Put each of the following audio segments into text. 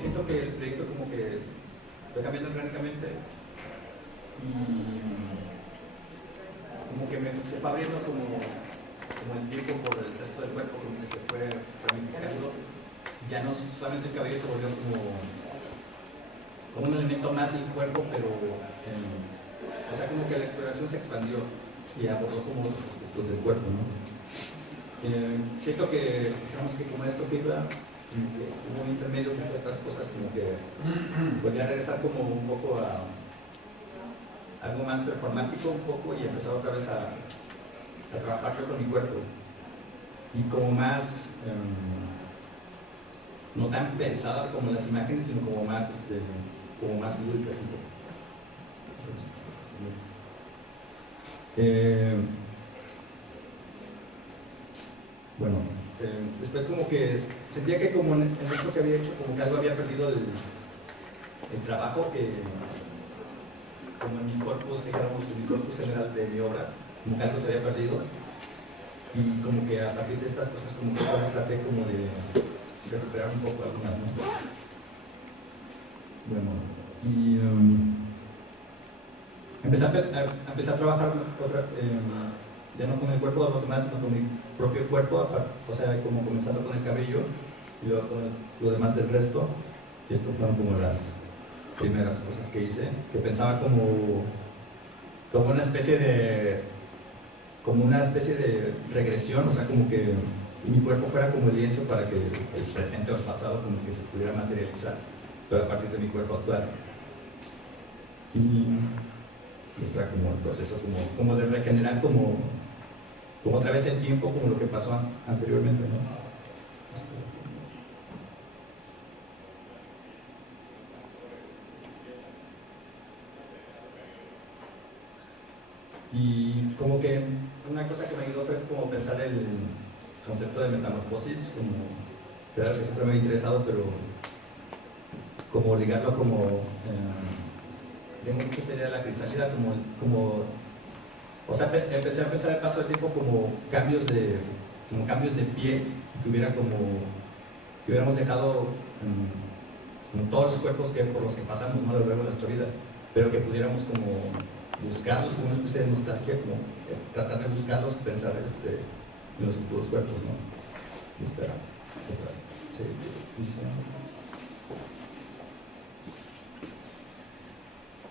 siento que el proyecto como que fue cambiando orgánicamente y como que se fue abriendo como el tiempo por el resto del cuerpo, como que se fue ramificando. Ya no solamente el cabello se volvió como un elemento más del cuerpo, pero o sea, como que la exploración se expandió y abordó como otros aspectos del cuerpo, ¿no? Siento que, digamos que como esto que iba, hubo un intermedio que estas cosas como que volví a regresar como un poco a algo más performático un poco y empezar otra vez a trabajar yo con mi cuerpo y como más no tan pensada como las imágenes, sino como más lúdicas un poco. Bueno, después como que sentía que como en esto que había hecho, como que algo había perdido el trabajo que como en mi corpus, digamos, en mi corpus general de mi obra, como que algo se había perdido y como que a partir de estas cosas como que traté como de recuperar un poco algunas, ¿no? Bueno, y empecé a trabajar ya no con el cuerpo de los demás, sino con mi propio cuerpo, o sea, como comenzando con el cabello y luego con lo demás del resto. Y esto fueron como las primeras cosas que hice, que pensaba como una especie de regresión, o sea, como que mi cuerpo fuera como el lienzo para que el presente o el pasado como que se pudiera materializar, pero a partir de mi cuerpo actual. Y está como el proceso como de regenerar como otra vez el tiempo, como lo que pasó anteriormente, ¿no? Y como que una cosa que me ayudó fue como pensar el concepto de metamorfosis, como que era algo que siempre me había interesado, pero como ligarlo como tengo mucho esta idea de la crisálida, o sea, empecé a pensar el paso del tiempo como cambios de pie, que hubiéramos dejado como todos los cuerpos por los que pasamos, ¿no? A lo largo de nuestra vida, pero que pudiéramos como buscarlos como una especie de nostalgia, como tratar de buscarlos y pensar en los futuros cuerpos, ¿no?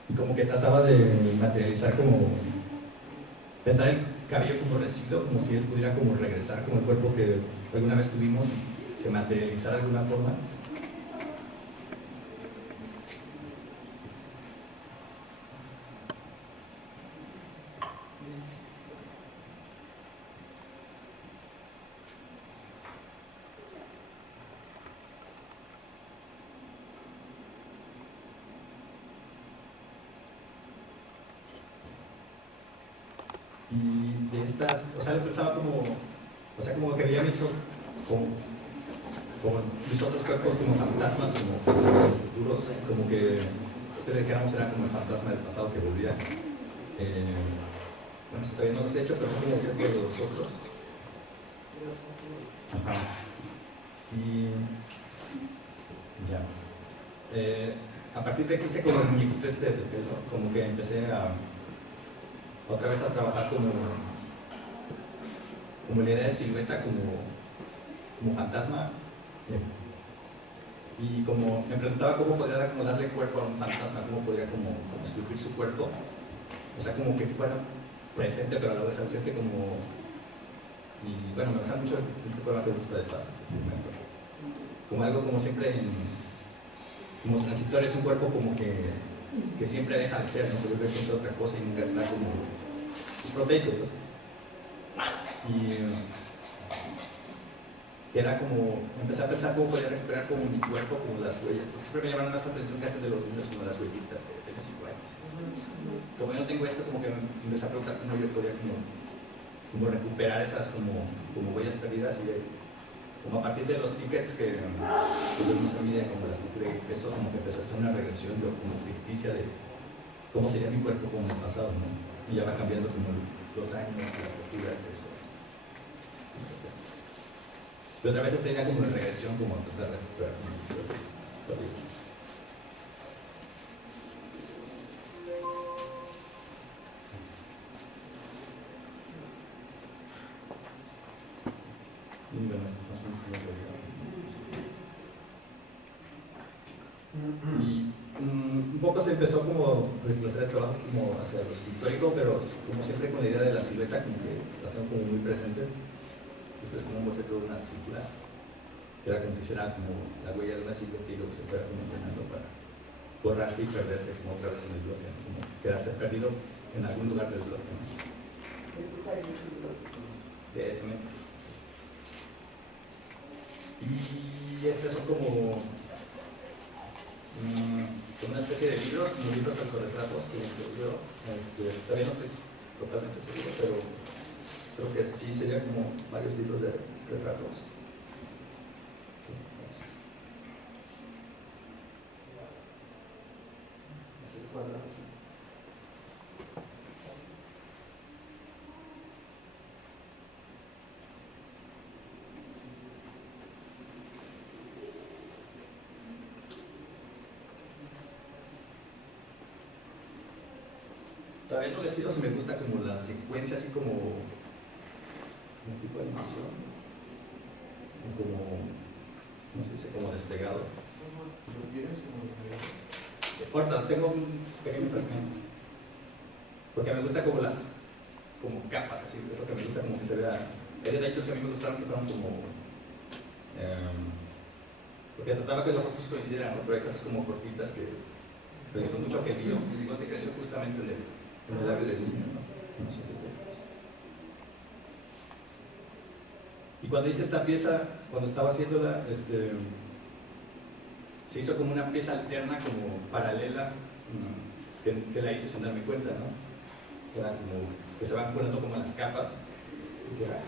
Y como que trataba de materializar pensar el cabello como residuo, como si él pudiera como regresar como el cuerpo que alguna vez tuvimos y se materializara de alguna forma. Y de estas, o sea, lo pensaba como que veía mis otros cuerpos como fantasmas, como pasados o futuros, como que dijéramos era como el fantasma del pasado que volvía. Bueno, eso todavía no los he hecho, pero son como cerca de los otros. Ajá. Y ya. A partir de que hice como el muñequito de pelo, como que empecé otra vez a trabajar como la idea de silueta, como fantasma. Y como me preguntaba cómo podría darle cuerpo a un fantasma, cómo podría como esculpir su cuerpo, o sea, como que fuera presente pero a la vez ausente, y bueno, me gusta mucho este programa que gusta de paz, como algo como siempre como transitorio, es un cuerpo como que siempre deja de ser, no se vuelve siempre otra cosa y nunca está como es proteico, pues. Y que era como, empecé a pensar cómo podía recuperar como mi cuerpo, como las huellas, porque siempre me llamaron más la atención que hacen de los niños como las huellitas de 5 años. Como yo no tengo esto, como que me empecé a preguntar cómo yo podía como recuperar esas como huellas perdidas y como a partir de los tickets que no se miden como las tickets de peso, como que empecé a hacer una regresión como ficticia de cómo sería mi cuerpo como en el pasado, ¿no? Y ya va cambiando como los años, la estatura, el peso. Pero otra vez esta idea como de regresión, como tratar de recuperar. Y un poco se empezó como desplazar el trabajo como hacia lo escultórico, pero como siempre con la idea de la silueta, como que la tengo como muy presente. Este es como un boceto de una escultura, que era como que será como la huella de una silueta y luego se fuera como entrenando para borrarse y perderse como otra vez en el bloque, ¿no? Como quedarse perdido en algún lugar del bloque, ¿no? De ese momento. Y estas son como una especie de libros, como libros autorretratos que yo todavía no estoy totalmente seguro, pero creo que sí serían como varios libros de retratos. Este cuadro. Todavía no decido si me gusta como la secuencia así como tipo de animación, como, no sé si como despegado. ¿Lo tienes como despegado? Corta, tengo un pequeño fragmento. Porque me gusta como las capas, así, es lo que me gusta como que se vea. Hay detalles que a mí me gustaron que fueron como porque trataba que los rostros coincidieran, ¿no? Pero hay cosas como cortitas que me gustó mucho que el bigote creció justamente en el labio del niño, ¿no? No sé qué. Y cuando hice esta pieza, cuando estaba haciéndola, se hizo como una pieza alterna, como paralela, que la hice sin darme cuenta, ¿no? Que era como que se van poniendo como las capas. Y que era,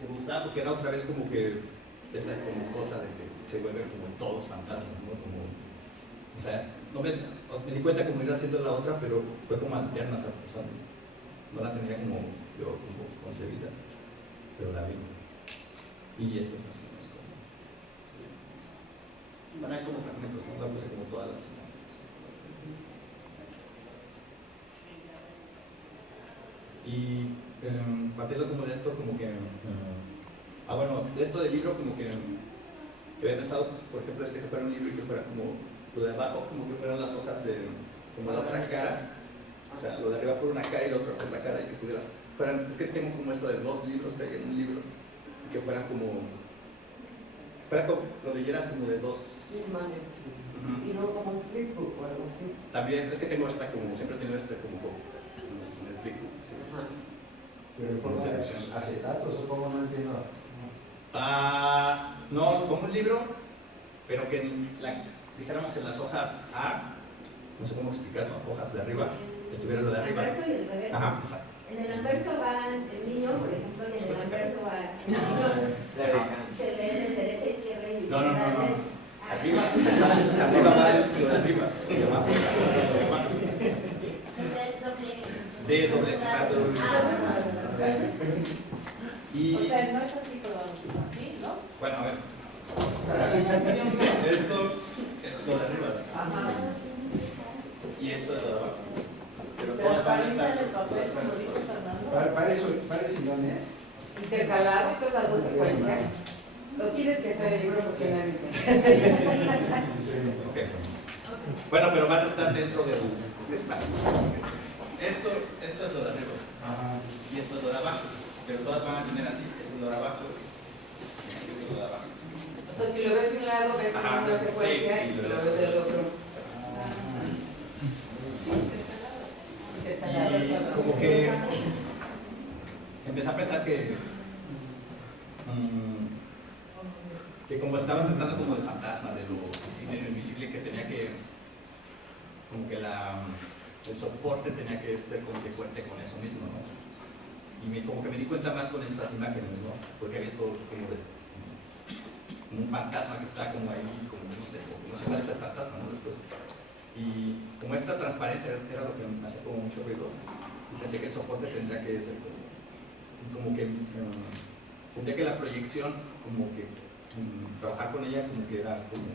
me gustaba porque era otra vez como que esta como cosa de que se vuelven como todos fantasmas, ¿no? Como, o sea, no me di cuenta como ir haciendo la otra, pero fue como alterna, o sea, no la tenía como yo como concebida, pero la vi. Y esto es más o menos como, sí. Van a ir como fragmentos, ¿no? La puse como todas las. Y partiendo como de esto, como que bueno, de esto del libro como que había pensado, por ejemplo, que fuera un libro y que fuera como lo de abajo, como que fueran las hojas de como la otra cara, o sea, lo de arriba fuera una cara y lo otro por la cara, y que pudieras, fueran, es que tengo como esto de 2 libros que hay en un libro, y que fuera como lo leyeras como de 2. Sí, y luego como un flipbook o algo así. También, es que tengo esta como, siempre he tenido como el flipbook, sí. Pero ¿cómo acetatos o cómo no entiendo? No, como un libro, pero que dijéramos en las hojas A, no sé cómo explicarlo, hojas de arriba, estuviera lo de arriba. El anverso y el reverso. Ajá, exacto. En el anverso va el niño, por ejemplo, y en el anverso va el niño. Se lee de derecha a izquierda y No. derecha. Arriba va lo de arriba. Entonces, doble. Sí, es doble. Y, O sea, no es así, pero así, ¿no? bueno, a ver. Esto es lo de arriba. Ajá. Y esto es lo de abajo. Pero Pero todas van a organizan estar. el papel, como dice Fernando. ¿Para sillones? Intercalado todas las dos secuencias. Los tienes que hacer el libro porque nadie Okay. Bueno, pero van a estar dentro del espacio. Esto es lo de arriba. Y esto es lo de abajo. Pero todas van a tener así. Esto es lo de abajo. Y esto es lo de abajo. Entonces, si lo ves de un lado, ves una secuencia, sí, y si lo ves del otro. Y como que empecé a pensar que como estaban tratando como de fantasma, de lo invisible, que tenía que, como que el soporte tenía que ser consecuente con eso mismo, ¿no? Y como que me di cuenta más con estas imágenes, ¿no? Porque había esto como un fantasma que está como ahí, como no sé cuál es el fantasma, ¿no? Después. Y como esta transparencia era lo que me hacía como mucho ruido, y pensé que el soporte tendría que ser como que sentía que la proyección, como que trabajar con ella como que era como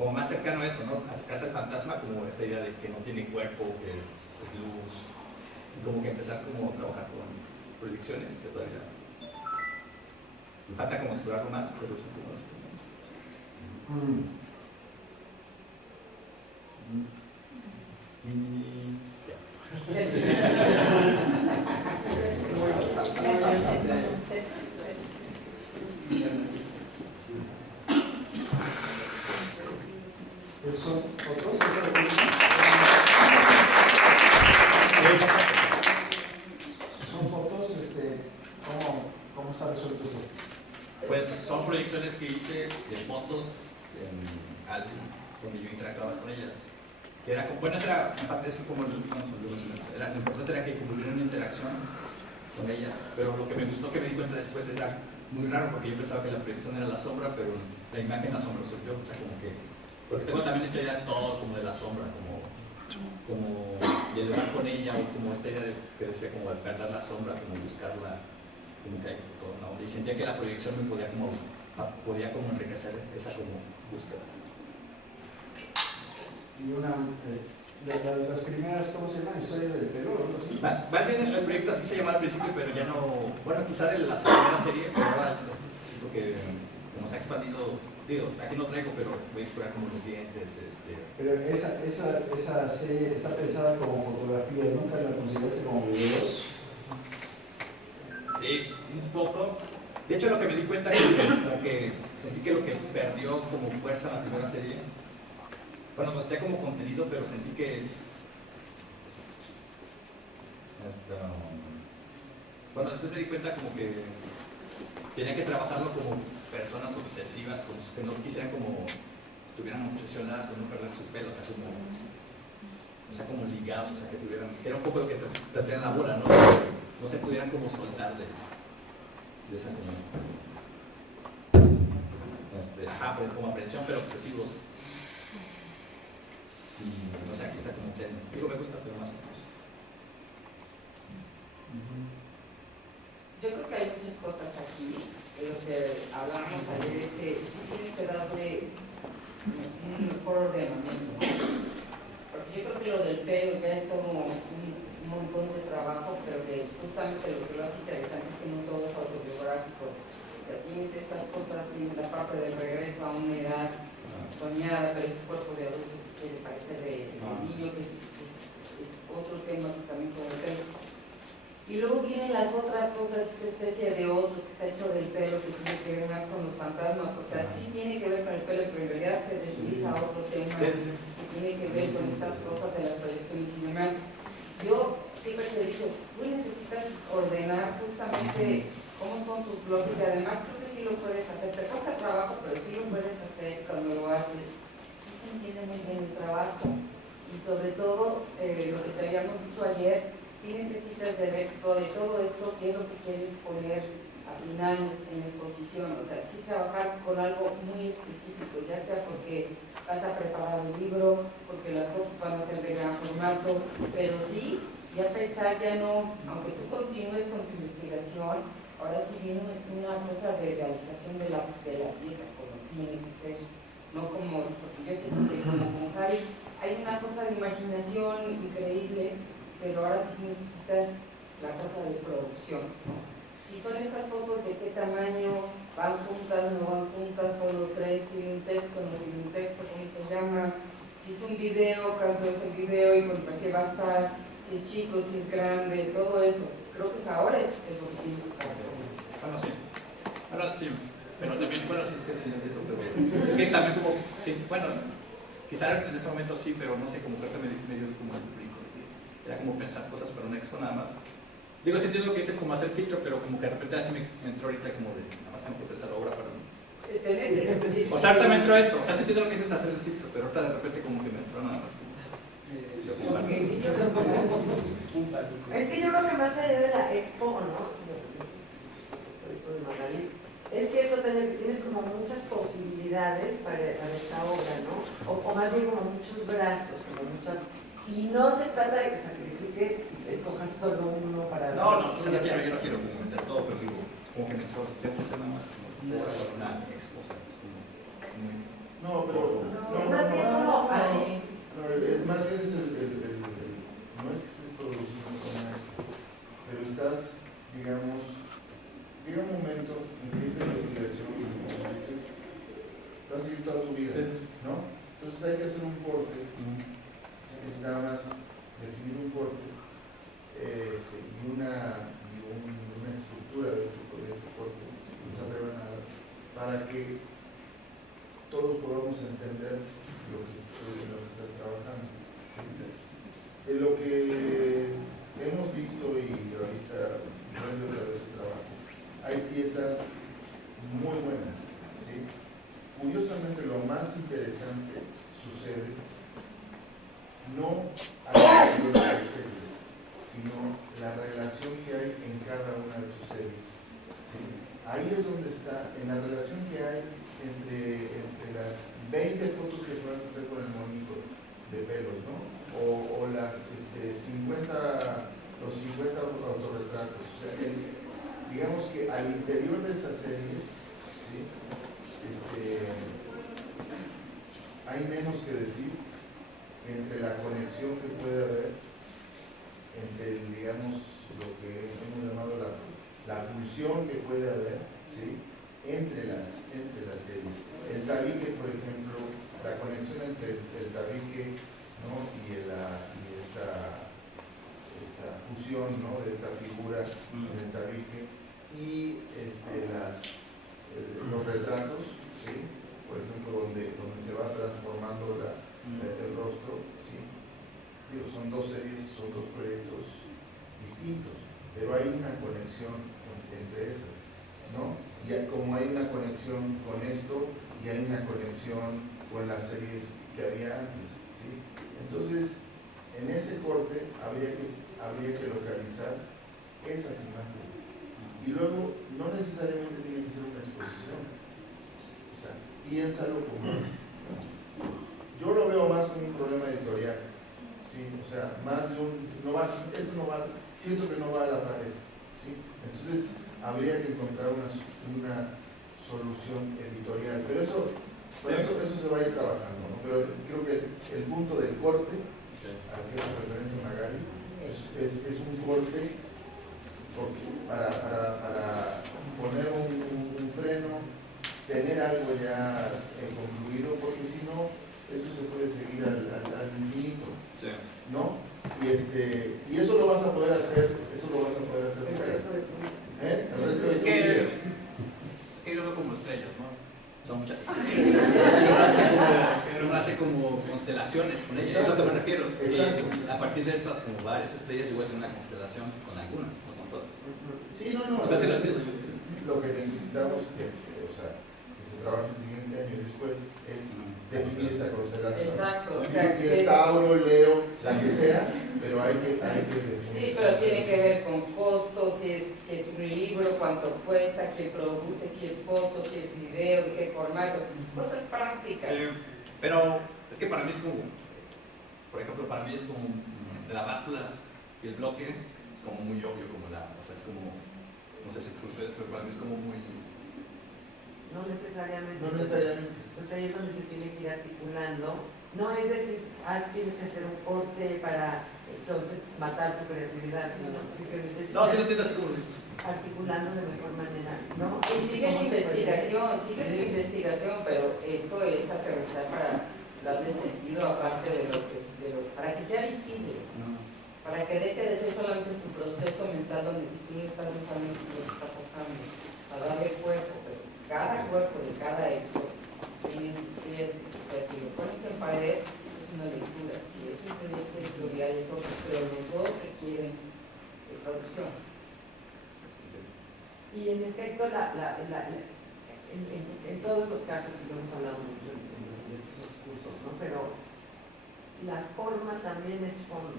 como más cercano a eso, ¿no? Acercarse al fantasma como esta idea de que no tiene cuerpo, que es luz, y como que empezar como a trabajar con proyecciones que todavía me falta como explorarlo más, pero son como los primeros. ¿Son fotos? ¿Son fotos? ¿Cómo está resuelto eso? Pues son proyecciones que hice de fotos en álbum, donde yo interactuaba con ellas. Que era, bueno, eso era, en parte, es como lo importante era que como hubiera una interacción con ellas, pero lo que me gustó que me di cuenta después era muy raro, porque yo pensaba que la proyección era la sombra, pero la imagen la sombra soy yo, o sea, como que, porque tengo también esta idea todo como de la sombra, como de estar con ella, o como esta idea de, que decía como de perder la sombra, como buscarla, como que hay todo, ¿no? Y sentía que la proyección me podía como enriquecer esa como búsqueda. Y una de las primeras, ¿cómo se llama? Historia del pelo, ¿no? ¿Sí? Más bien el proyecto así se llamaba al principio, pero ya no, bueno, quizá de la primera serie, pero ahora siento que como se ha expandido, digo, aquí no traigo, pero voy a explorar como los dientes, Pero esa serie está pensada como fotografía, ¿nunca la consideraste como videos? Sí, un poco. De hecho, lo que me di cuenta es que como que sentí que lo que perdió como fuerza en la primera serie, bueno, no tenía como contenido, pero sentí que bueno, después me di cuenta como que tenía que trabajarlo como personas obsesivas, como que no quisieran como estuvieran obsesionadas con no perder su pelo, o sea, como ligados, o sea, que tuvieran, que era un poco lo que traían la bola, ¿no? No se pudieran como soltar de esa como aprehensión, pero obsesivos. Y no sé, aquí está como que, digo, me gusta, pero más o menos. Yo creo que hay muchas cosas aquí, de lo que hablamos ayer, es que tienes que darle un mejor ordenamiento, ¿no? Porque yo creo que lo del pelo ya es como un montón de trabajo, pero que justamente lo que lo hace interesante es que no todo es autobiográfico. O sea, tienes estas cosas, tienes la parte del regreso a una edad soñada, pero es un cuerpo de adulto que quiere parecer de niño, que es otro tema que también como el pelo. Y luego vienen las otras cosas, esta especie de otro que está hecho del pelo, que tiene que ver más con los fantasmas, o sea, sí tiene que ver con el pelo, pero en realidad se desliza a otro tema que tiene que ver con estas cosas de las proyecciones y demás. Yo siempre te he dicho, tú necesitas ordenar justamente cómo son tus bloques y además creo que sí lo puedes hacer, te cuesta trabajo, pero sí lo puedes hacer cuando lo haces. Sí se entiende muy bien el trabajo y sobre todo lo que te habíamos dicho ayer, si necesitas de ver de todo esto, qué es lo que quieres poner al final en la exposición, o sea, sí trabajar con algo muy específico, ya sea porque vas a preparar el libro, porque las fotos van a ser de gran formato, pero sí, ya pensar, ya no, aunque tú continúes con tu investigación, ahora sí viene una cosa de realización de la pieza, como tiene que ser, no como, porque yo siento que como con Harry hay una cosa de imaginación increíble, pero ahora sí necesitas la cosa de producción, ¿no? Si son estas fotos de qué tamaño, van juntas, no van juntas, solo tres, tiene un texto, no tiene un texto, cómo se llama, si es un video, cuánto es el video y contra qué va a estar, si es chico, si es grande, todo eso. Creo que ahora es lo que tienes que estar. Bueno, sí. Ahora sí, pero también, bueno, sí, es que sí, entiendo, pero es que también como, sí, bueno, quizá en ese momento sí, pero no sé, como creo que me dio como el brinco. Era como pensar cosas para un expo nada más. Digo, sí entiendo lo que dices como hacer filtro, pero como que de repente así me entró ahorita como de, nada más tengo que pensar la obra para mí. O sea, ahorita me entró esto, o sea, sí entiendo lo que dices hacer el filtro, pero ahorita de repente como que me entró nada más como eso. Es que yo creo que más allá de la expo, ¿no? Es cierto tener, tienes como muchas posibilidades para esta obra, ¿no? O más bien como muchos brazos, como muchas. Y no se trata de que sacrifiques y escojas solo uno para... No, o sea, yo no quiero como meter todo, pero digo, como que me entró, tengo que hacer nada más como una expo, o sea, es como muy... No, pero... No, entonces hay que hacer un corte, es nada más definir un corte y una estructura de ese corte, de esa rebanada, para que todos podamos entender lo que estás trabajando. De lo que hemos visto y ahorita viendo otra vez el trabajo, hay piezas muy buenas, ¿sí? Curiosamente, lo más interesante sucede no al interior de las series, sino la relación que hay en cada una de tus series, ¿sí? Ahí es donde está, en la relación que hay entre las 20 fotos que tú vas a hacer con el monito de pelos, ¿no? O las 50 autorretratos. O sea, digamos que al interior de esas series, ¿sí? Hay menos que decir entre la conexión que puede haber entre, digamos, lo que hemos llamado la pulsión que puede haber, ¿sí? entre las series. El tabique, por ejemplo, la conexión entre el tabique, ¿no? y esta fusión, ¿no? de esta figura en el tabique y los retratos, ¿sí? por ejemplo, donde se va transformando el rostro, ¿sí? Digo, son dos series, son dos proyectos distintos, pero hay una conexión entre esas, ¿no? Y como hay una conexión con esto y hay una conexión con las series que había antes, ¿sí? Entonces, en ese corte habría que localizar esas imágenes. Y luego, no necesariamente tiene que ser una exposición. O sea, piénsalo como... Yo lo veo más como un problema editorial. ¿Sí? O sea, más de siento que no va a la pared. ¿Sí? Entonces, habría que encontrar una solución editorial. Pero eso se va a ir trabajando, ¿no? Pero creo que el punto del corte, al que hace referencia Magali, es un corte para poner un freno, tener algo ya concluido, porque si no, esto se puede seguir al infinito, ¿no? Y eso lo vas a poder hacer, El resto de tu vida. el resto de Es tu que vida. yo lo veo como estrellas, ¿no? Son muchas estrellas. Uno hace como constelaciones con ellas, es a lo que me refiero. Exacto. Y a partir de estas, como varias estrellas, yo voy a hacer una constelación con algunas, no con todas. Sí, no. O sea, lo que necesitamos que se trabaje el siguiente año y después es definir esa constelación. Exacto. Si es Tauro, Leo, la que sea, pero hay que definir. Sí, pero tiene que ver con costos, si es un libro, cuánto cuesta, quién produce, si es foto, si es video, de qué formato, cosas prácticas. Sí, pero es que para mí es como, por ejemplo, entre la báscula y el bloque, es como muy obvio, o sea, es como, no sé si con ustedes, pero para mí es como muy... No necesariamente. No necesariamente. Entonces ahí es donde se tiene que ir articulando. No es decir, tienes que hacer un corte para entonces matar tu creatividad, sino simplemente No, sí lo entiendo así como... articulando de mejor manera, ¿no? Y sigue la investigación, pero esto es aterrizar para darle sentido aparte de para que sea visible, para que deje de ser solamente tu proceso mental donde si tú no estás usando lo que está pasando, a darle cuerpo, pero cada cuerpo de cada esto tiene sus pies, si lo pones en pared es una lectura, si es un proyecto editorial es otro, pero los dos requieren producción. Y en efecto, en todos los casos, y lo hemos hablado mucho en estos cursos, ¿no? Pero la forma también es fondo,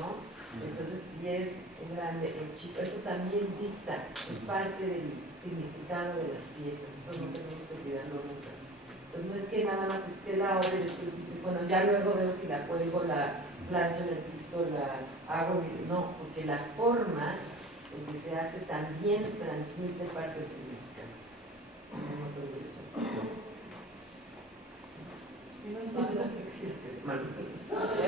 ¿no? Entonces, si es grande, chico, eso también dicta, es parte del significado de las piezas, eso no tenemos que olvidarlo nunca. Entonces, no es que nada más esté la obra y después dices, bueno, ya luego veo si la cuelgo, la plancho en el piso, la hago, no, porque la forma en que se hace también transmite parte del significado. No me acuerdo de eso. ¿Eh?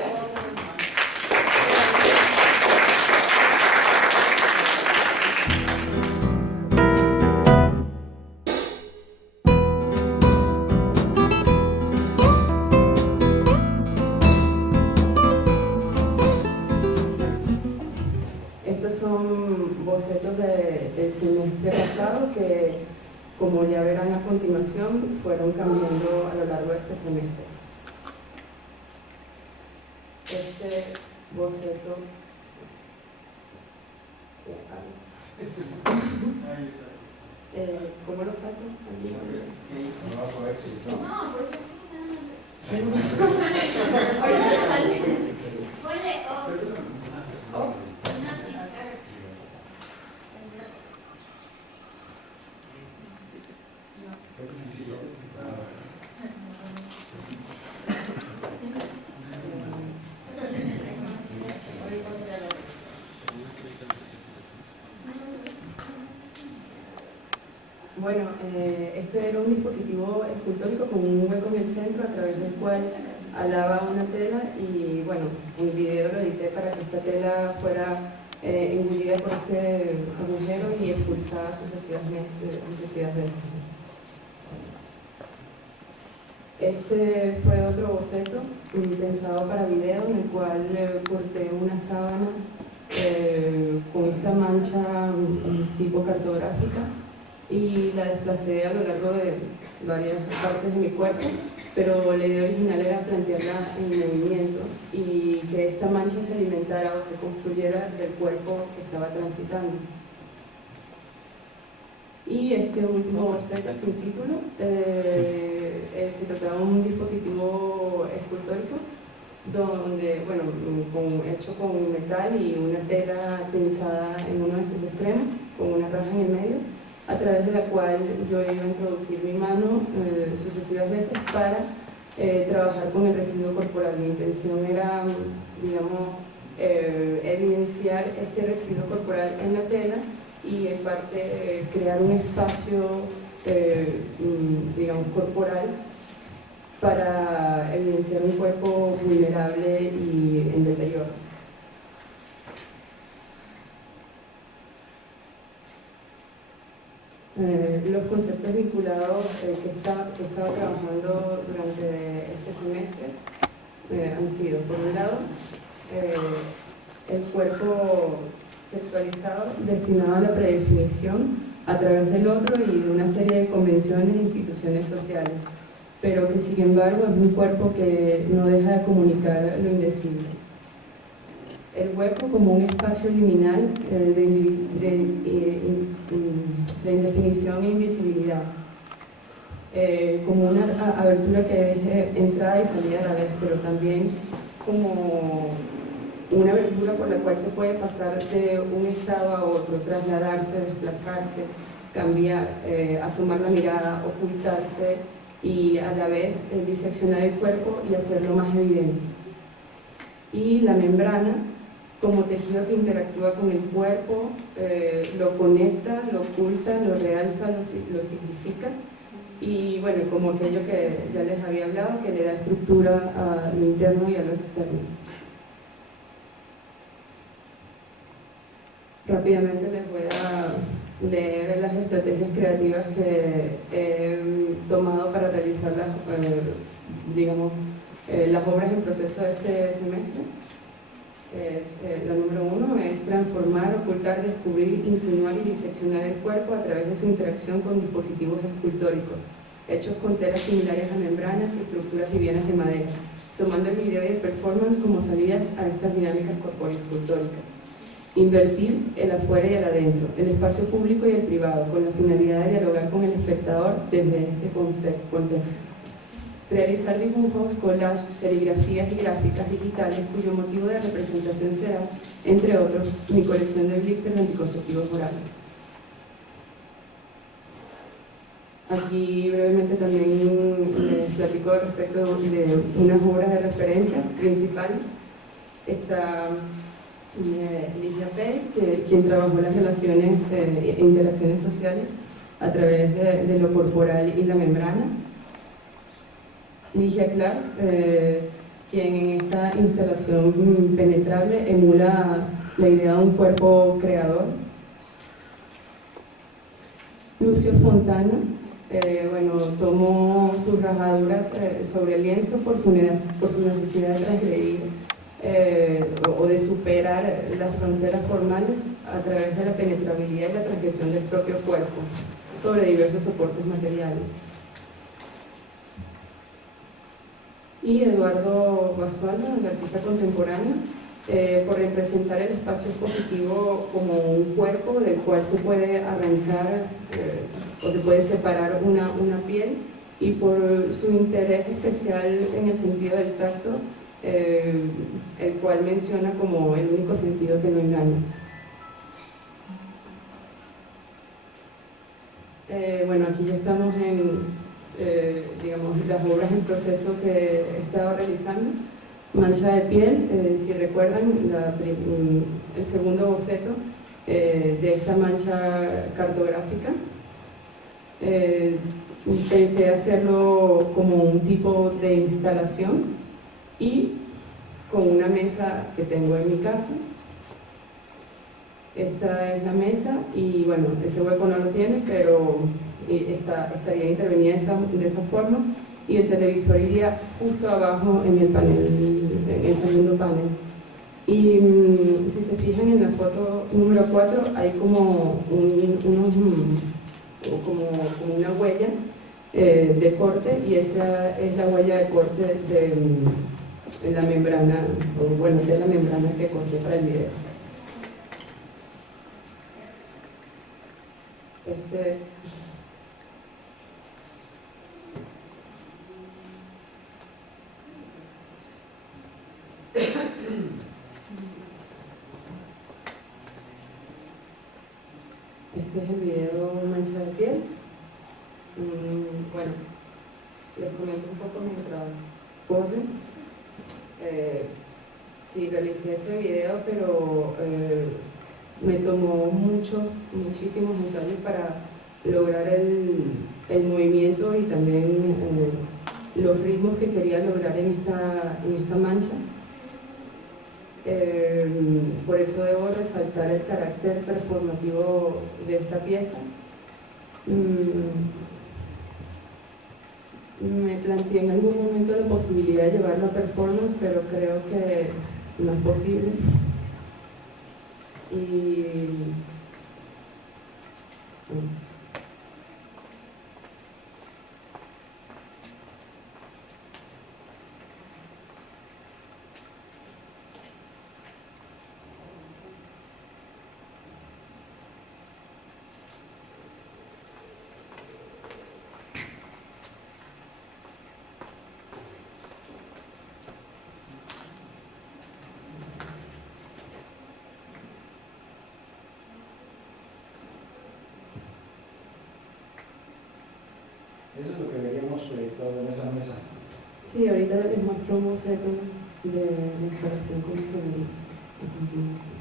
semestre pasado, que como ya verán a continuación, fueron cambiando a lo largo de este semestre. Este boceto ¿cómo lo saco? No, pues eso ahorita sale. Ponle Oh. Bueno, este era un dispositivo escultórico con un hueco en el centro a través del cual alaba una tela y bueno, en video lo edité para que esta tela fuera engullida por este agujero y expulsada sucesivas veces. Este fue otro boceto pensado para video en el cual corté una sábana con esta mancha tipo cartográfica y la desplacé a lo largo de varias partes de mi cuerpo, pero la idea original era plantearla en movimiento y que esta mancha se alimentara o se construyera del cuerpo que estaba transitando. Y este último boceto sin título se trataba de un dispositivo escultórico donde, bueno, hecho con metal y una tela tensada en uno de sus extremos, con una raja en el medio, a través de la cual yo iba a introducir mi mano sucesivas veces para trabajar con el residuo corporal. Mi intención era, digamos, evidenciar este residuo corporal en la tela y en parte crear un espacio, digamos, corporal para evidenciar un cuerpo vulnerable y en deterioro. Los conceptos vinculados que estaba trabajando durante este semestre han sido, por un lado, el cuerpo sexualizado destinado a la predefinición a través del otro y de una serie de convenciones e instituciones sociales, pero que sin embargo es un cuerpo que no deja de comunicar lo indecible. El hueco como un espacio liminal de indefinición e invisibilidad, como una abertura que es entrada y salida a la vez, pero también como una abertura por la cual se puede pasar de un estado a otro, trasladarse, desplazarse, cambiar, asomar la mirada, ocultarse y a la vez diseccionar el cuerpo y hacerlo más evidente. Y la membrana como tejido que interactúa con el cuerpo, lo conecta, lo oculta, lo realza, lo significa y bueno, como aquello que ya les había hablado, que le da estructura a lo interno y a lo externo. Rápidamente les voy a leer las estrategias creativas que he tomado para realizar las obras en proceso de este semestre. La número 1 es transformar, ocultar, descubrir, insinuar y diseccionar el cuerpo a través de su interacción con dispositivos escultóricos, hechos con telas similares a membranas y estructuras livianas de madera, tomando el video y el performance como salidas a estas dinámicas corporescultóricas. Invertir el afuera y el adentro, el espacio público y el privado, con la finalidad de dialogar con el espectador desde este contexto. Realizar dibujos, collages, serigrafías y gráficas digitales cuyo motivo de representación será, entre otros, mi colección de blister de anticonceptivos orales. Aquí brevemente también les platico respecto de unas obras de referencia principales. Está Ligia Pei, quien trabajó las relaciones e interacciones sociales a través de lo corporal y la membrana. Ligia Clark, quien en esta instalación penetrable emula la idea de un cuerpo creador. Lucio Fontana, tomó sus rajaduras sobre el lienzo por su necesidad de transgredir o de superar las fronteras formales a través de la penetrabilidad y la transgresión del propio cuerpo sobre diversos soportes materiales. Y Eduardo Basualdo, el artista contemporáneo, por representar el espacio expositivo como un cuerpo del cual se puede arrancar o se puede separar una piel, y por su interés especial en el sentido del tacto, el cual menciona como el único sentido que no engaña. Bueno, aquí ya estamos en, digamos, las obras en proceso que he estado realizando. Mancha de piel, si recuerdan, el segundo boceto de esta mancha cartográfica. Pensé hacerlo como un tipo de instalación y con una mesa que tengo en mi casa. Esta es la mesa y bueno, ese hueco no lo tiene, pero estaría intervenida de esa forma, y el televisor iría justo abajo en el panel, en el segundo panel. Y si se fijan en la foto número 4 hay como como una huella de corte, y esa es la huella de corte de la membrana, o bueno, de la membrana que corté para el video. Este es el video Mancha de piel. Bueno, les comento un poco mientras corre. Sí, realicé ese video, pero me tomó muchísimos ensayos para lograr el movimiento y también los ritmos que quería lograr en esta mancha. Por eso debo resaltar el carácter performativo de esta pieza. Me planteé en algún momento la posibilidad de llevarlo a performance, pero creo que no es posible. Eso es lo que veríamos proyectado en esa mesa. Sí, ahorita les muestro un boceto de la instalación como se ve a continuación.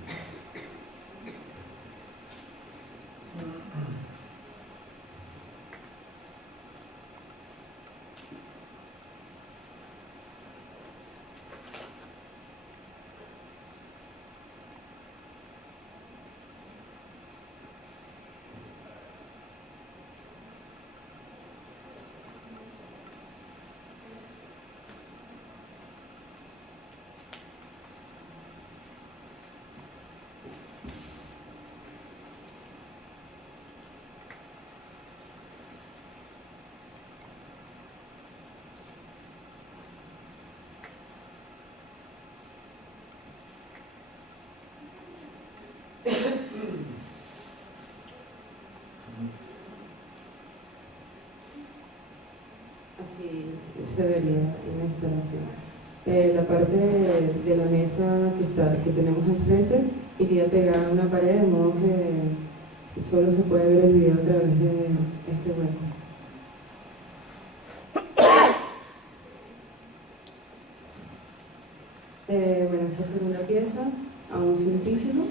Así se vería en la instalación. La parte de la mesa que tenemos enfrente iría pegada a una pared, de modo que solo se puede ver el video a través de este hueco. Bueno, esta segunda pieza, aún sin título,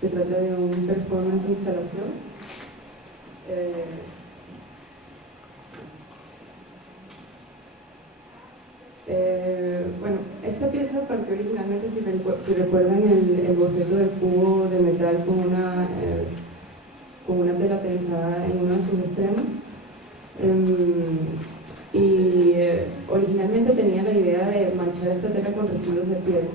se trata de un performance de instalación. Bueno, esta pieza partió originalmente, si recuerdan, el boceto del cubo de metal con una tela tensada en uno de sus extremos. Originalmente tenía la idea de manchar esta tela con residuos de piel,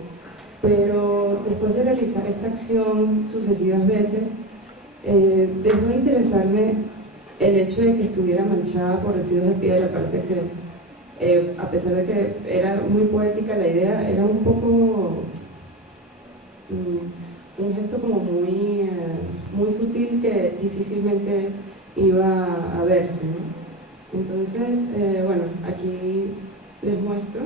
pero después de realizar esta acción sucesivas veces, dejó de interesarme el hecho de que estuviera manchada por residuos de piedra, aparte que a pesar de que era muy poética la idea, era un poco un gesto como muy, muy sutil que difícilmente iba a verse, ¿no? Entonces, bueno, aquí les muestro.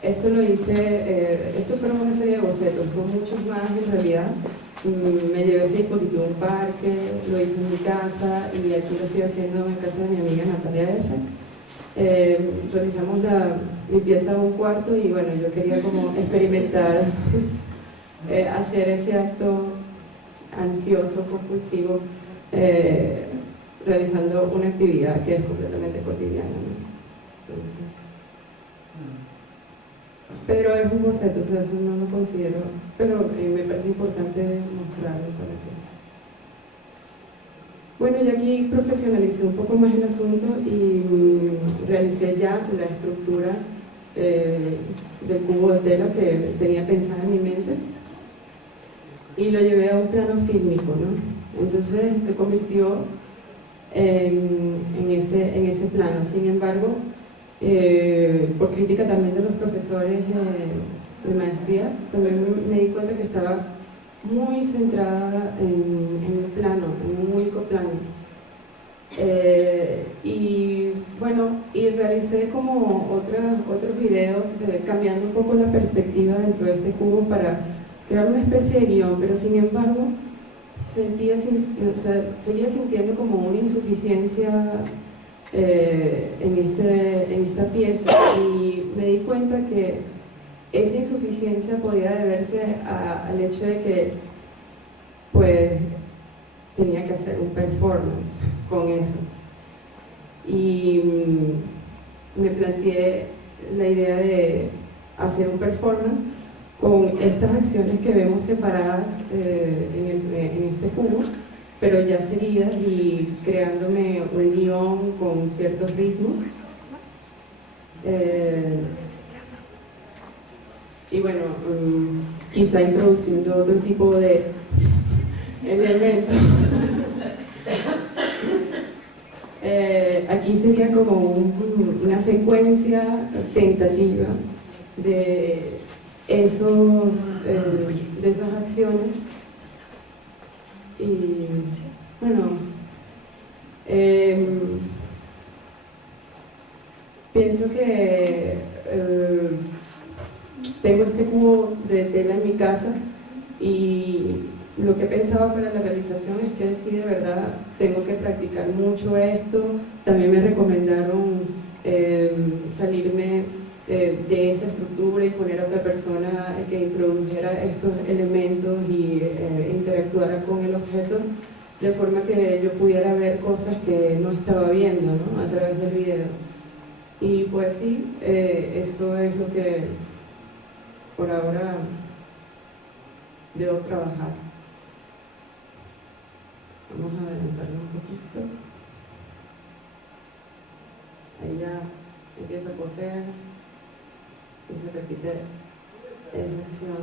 Esto lo hice, esto fueron una serie de bocetos, son muchos más en realidad. Me llevé ese dispositivo a un parque, lo hice en mi casa y aquí lo estoy haciendo en casa de mi amiga Natalia F. Realizamos la limpieza de un cuarto y bueno, yo quería como experimentar hacer ese acto ansioso, compulsivo, realizando una actividad que es completamente cotidiana, ¿no? Entonces, pero es un boceto, o sea, eso no lo considero, pero me parece importante mostrarlo para que... Bueno, yo aquí profesionalicé un poco más el asunto y realicé ya la estructura del cubo de tela que tenía pensada en mi mente y lo llevé a un plano fílmico, ¿no? Entonces se convirtió en ese plano. Sin embargo, por crítica también de los profesores de maestría, también me di cuenta que estaba muy centrada en un plano, en un único plano. Y bueno, y realicé como otros videos cambiando un poco la perspectiva dentro de este cubo para crear una especie de guión, pero sin embargo seguía sintiendo como una insuficiencia en esta pieza y me di cuenta que esa insuficiencia podía deberse al hecho de que pues tenía que hacer un performance con eso y me planteé la idea de hacer un performance con estas acciones que vemos separadas en este cubo, pero ya seguidas y creándome un guión con ciertos ritmos. Y bueno, quizá introduciendo otro tipo de elementos. Aquí sería como una secuencia tentativa de esas acciones. Y bueno, pienso que tengo este cubo de tela en mi casa y lo que he pensado para la realización es que sí, de verdad tengo que practicar mucho esto. También me recomendaron salirme de esa estructura y poner a otra persona que introdujera estos elementos y interactuara con el objeto de forma que yo pudiera ver cosas que no estaba viendo, ¿no? A través del video. Y pues sí, eso es lo que por ahora debo trabajar. Vamos a adelantarlo un poquito. Ahí ya empiezo a coser y se repite esa acción.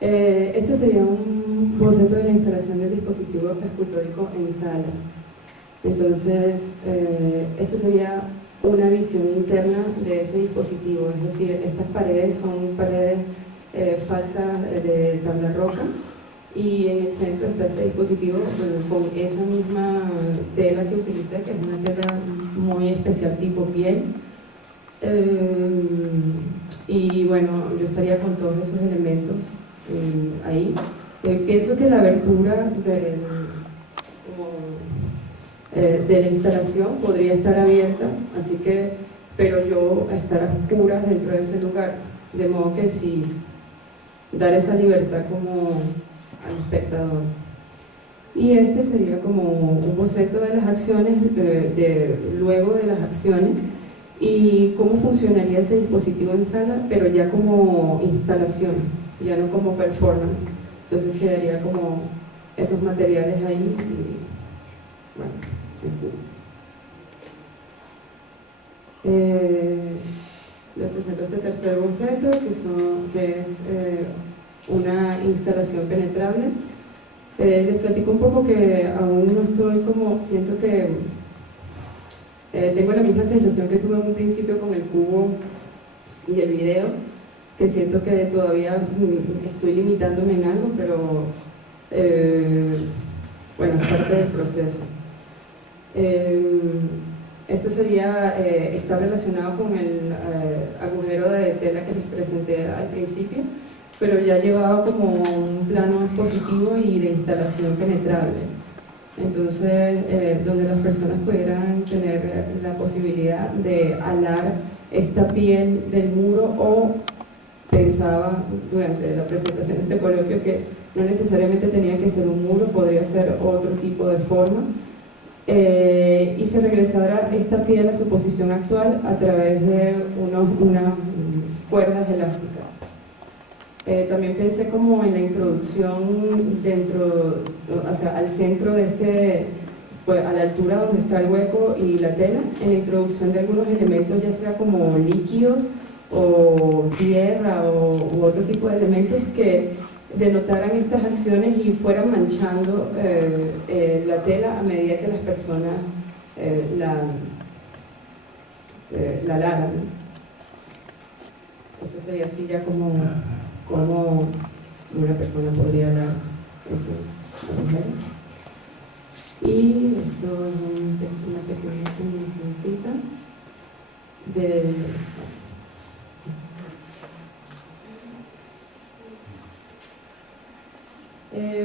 Este sería un boceto de la instalación del dispositivo escultórico en sala. Entonces, esto sería una visión interna de ese dispositivo, es decir, estas paredes son paredes falsas de tabla roca y en el centro está ese dispositivo con esa misma tela que utilicé, que es una tela muy especial tipo piel. Y bueno, yo estaría con todos esos elementos ahí. Pienso que la abertura de la instalación podría estar abierta, así que, pero yo estar a oscuras dentro de ese lugar, de modo que sí, dar esa libertad como al espectador. Y este sería como un boceto de las acciones, luego de las acciones, y cómo funcionaría ese dispositivo en sala, pero ya como instalación, ya no como performance. Entonces quedaría como esos materiales ahí y bueno, les presento este tercer boceto que es una instalación penetrable. Les platico un poco que aún no estoy como, siento que tengo la misma sensación que tuve en un principio con el cubo y el video, que siento que todavía estoy limitándome en algo, pero bueno, es parte del proceso. Esto está relacionado con el agujero de tela que les presenté al principio, pero ya llevado como un plano expositivo y de instalación penetrable. Entonces, donde las personas pudieran tener la posibilidad de alar esta piel del muro, o pensaba durante la presentación de este coloquio que no necesariamente tenía que ser un muro, podría ser otro tipo de forma, y se regresara esta piel a su posición actual a través de unas cuerdas elásticas. También pensé como en la introducción al centro de este, pues, a la altura donde está el hueco y la tela, en la introducción de algunos elementos, ya sea como líquidos o tierra u otro tipo de elementos que denotaran estas acciones y fueran manchando la tela a medida que las personas la alaran. Esto sería así ya como una persona podría alar ese agujero. Y esto es una pequeña animacióncita de...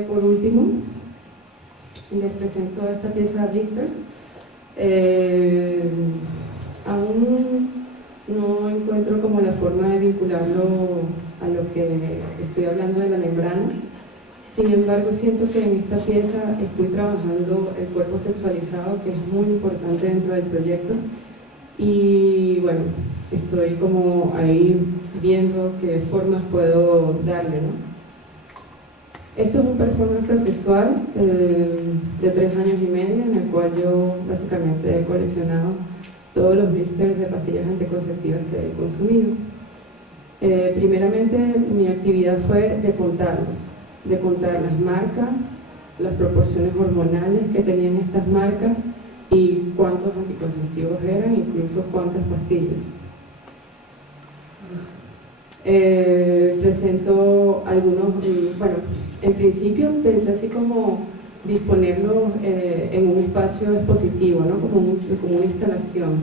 por último, les presento esta pieza de blisters. Aún no encuentro como la forma de vincularlo a lo que estoy hablando de la membrana. Sin embargo, siento que en esta pieza estoy trabajando el cuerpo sexualizado, que es muy importante dentro del proyecto. Y bueno, estoy como ahí viendo qué formas puedo darle, ¿no? Esto es un performance procesual de 3 años y medio, en el cual yo básicamente he coleccionado todos los blisters de pastillas anticonceptivas que he consumido. Primeramente, mi actividad fue de contar las marcas, las proporciones hormonales que tenían estas marcas y cuántos anticonceptivos eran, incluso cuántas pastillas. Presento algunos, bueno, en principio pensé así como disponerlo en un espacio expositivo, ¿no? como una instalación.